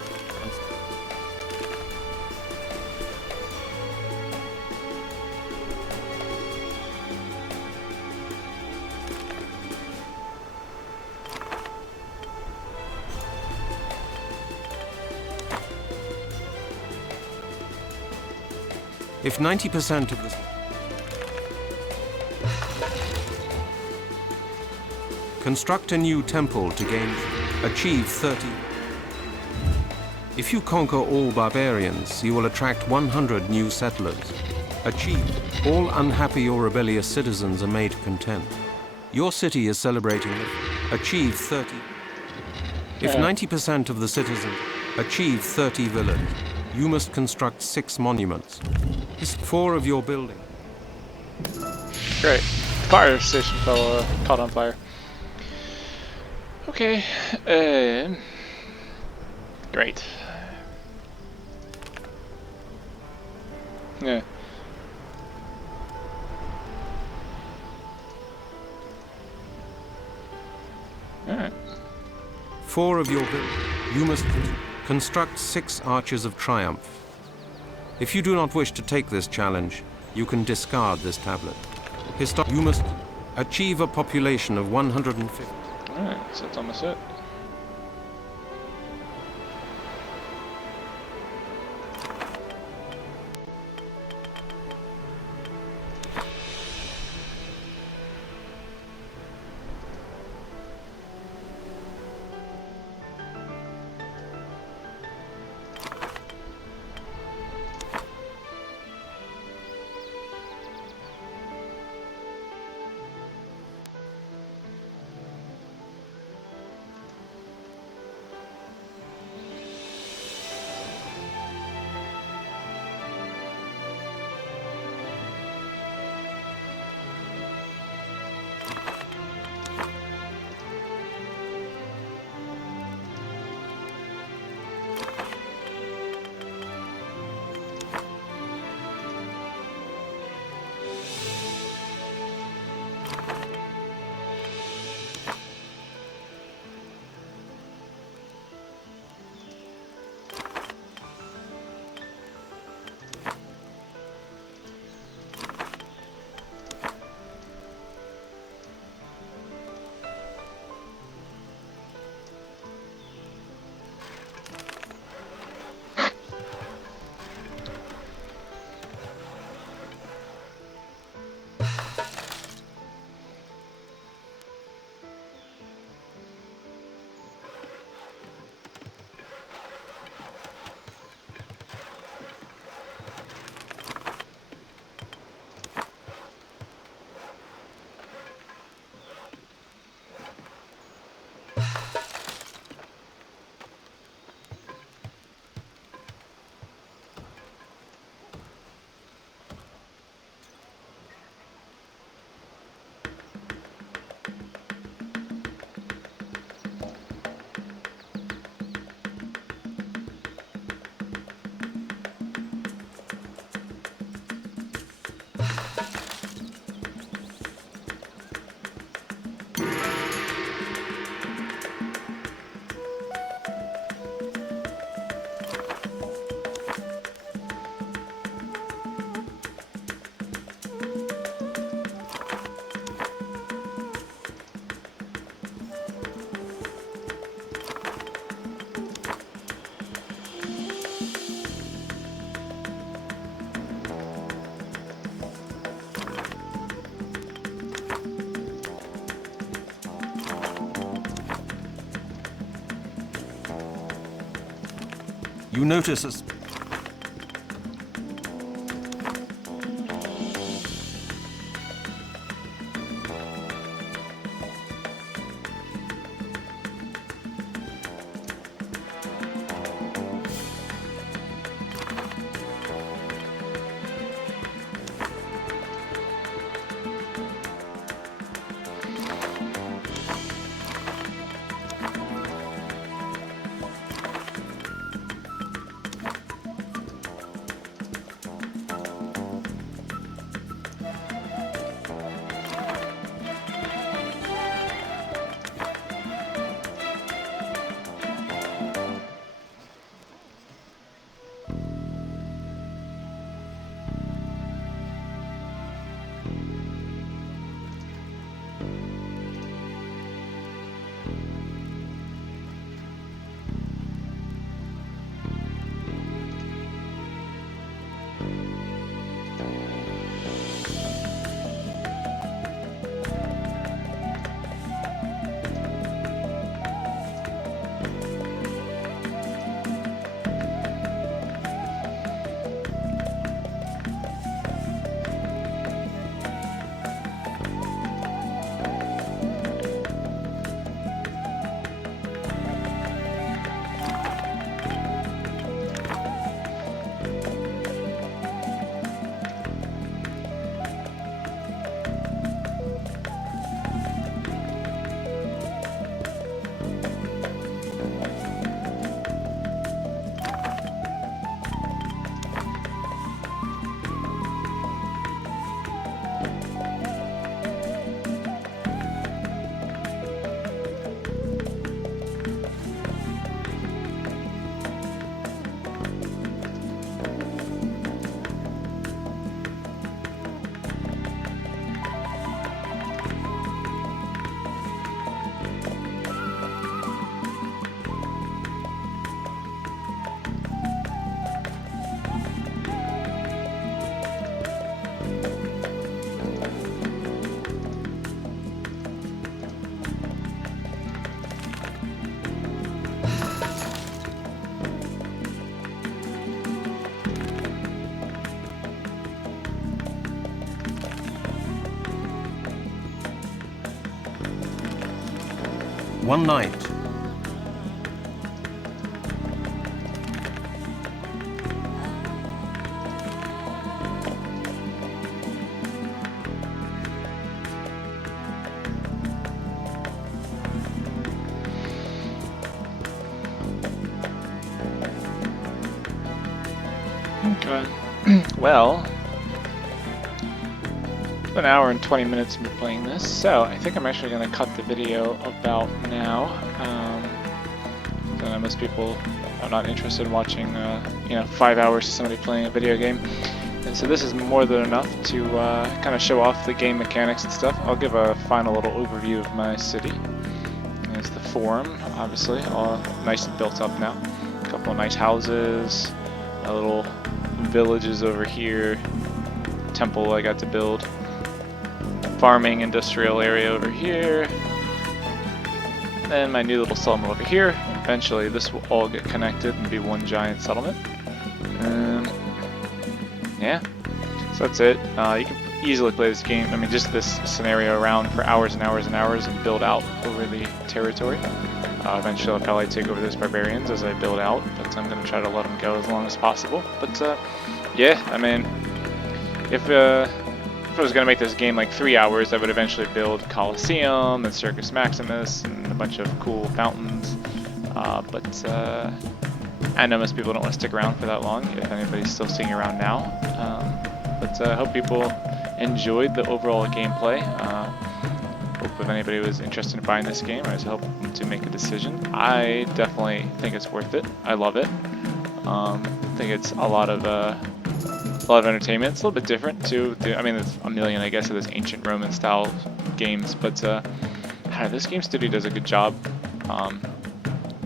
If 90% of the... Construct a new temple to achieve 30. If you conquer all barbarians, you will attract 100 new settlers. Achieve. All unhappy or rebellious citizens are made content. Your city is celebrating it. Achieve 30. If 90% of the citizens achieve 30 villas, you must construct 6 monuments. 4 of your building. Great. Fire station caught on fire. Okay. Great. Yeah. Alright. 4 of your building. You must construct 6 arches of triumph. If you do not wish to take this challenge, you can discard this tablet. You must achieve a population of 150. Alright, so that's almost it. You notice us. One night. Okay. Well, it's an hour and 20 minutes of me playing this, so I think I'm actually going to cut the video about now. I know most people are not interested in watching, 5 hours of somebody playing a video game. And so this is more than enough to kind of show off the game mechanics and stuff. I'll give a final little overview of my city. There's the Forum, obviously, all nice and built up now. A couple of nice houses, a little villages over here, temple I got to build, farming industrial area over here, and my new little settlement over here. Eventually this will all get connected and be one giant settlement. Yeah, so that's it. You can easily play this game, just this scenario around for hours and hours and hours and build out over the territory. Eventually I'll probably take over those barbarians as I build out, but I'm going to try to let them go as long as possible. But yeah, if I was going to make this game like 3 hours, I would eventually build Colosseum and Circus Maximus and a bunch of cool fountains. But I know most people don't want to stick around for that long, if anybody's still sticking around now. But I hope people enjoyed the overall gameplay. Hope if anybody was interested in buying this game, I just hope to make a decision. I definitely think it's worth it. I love it. I think it's a lot of entertainment. It's a little bit different too. There's a million, I guess, of those ancient Roman style games, but I don't know, this game studio does a good job.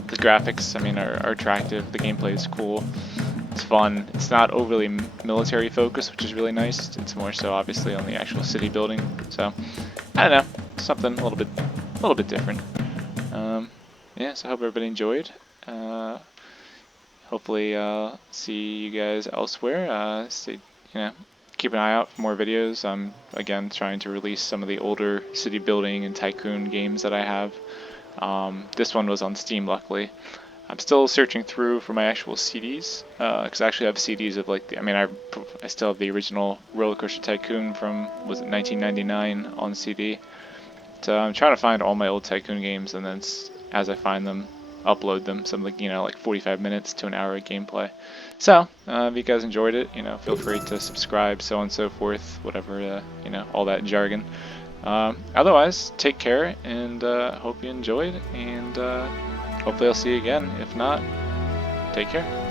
The graphics, are attractive. The gameplay is cool. It's fun. It's not overly military focused, which is really nice. It's more so obviously on the actual city building. So I don't know, something a little bit different. Yeah. So I hope everybody enjoyed. hopefully see you guys elsewhere. Keep an eye out for more videos. I'm again trying to release some of the older city building and tycoon games that I have. This one was on Steam, luckily. I'm still searching through for my actual CDs, because I actually have CDs of like I still have the original Roller Coaster Tycoon from, was it 1999 on CD. So I'm trying to find all my old Tycoon games, and then as I find them, upload them. Some like 45 minutes to an hour of gameplay. So if you guys enjoyed it, feel free to subscribe, so on and so forth, whatever, all that jargon. Otherwise, take care, and hope you enjoyed, and hopefully I'll see you again. If not, take care.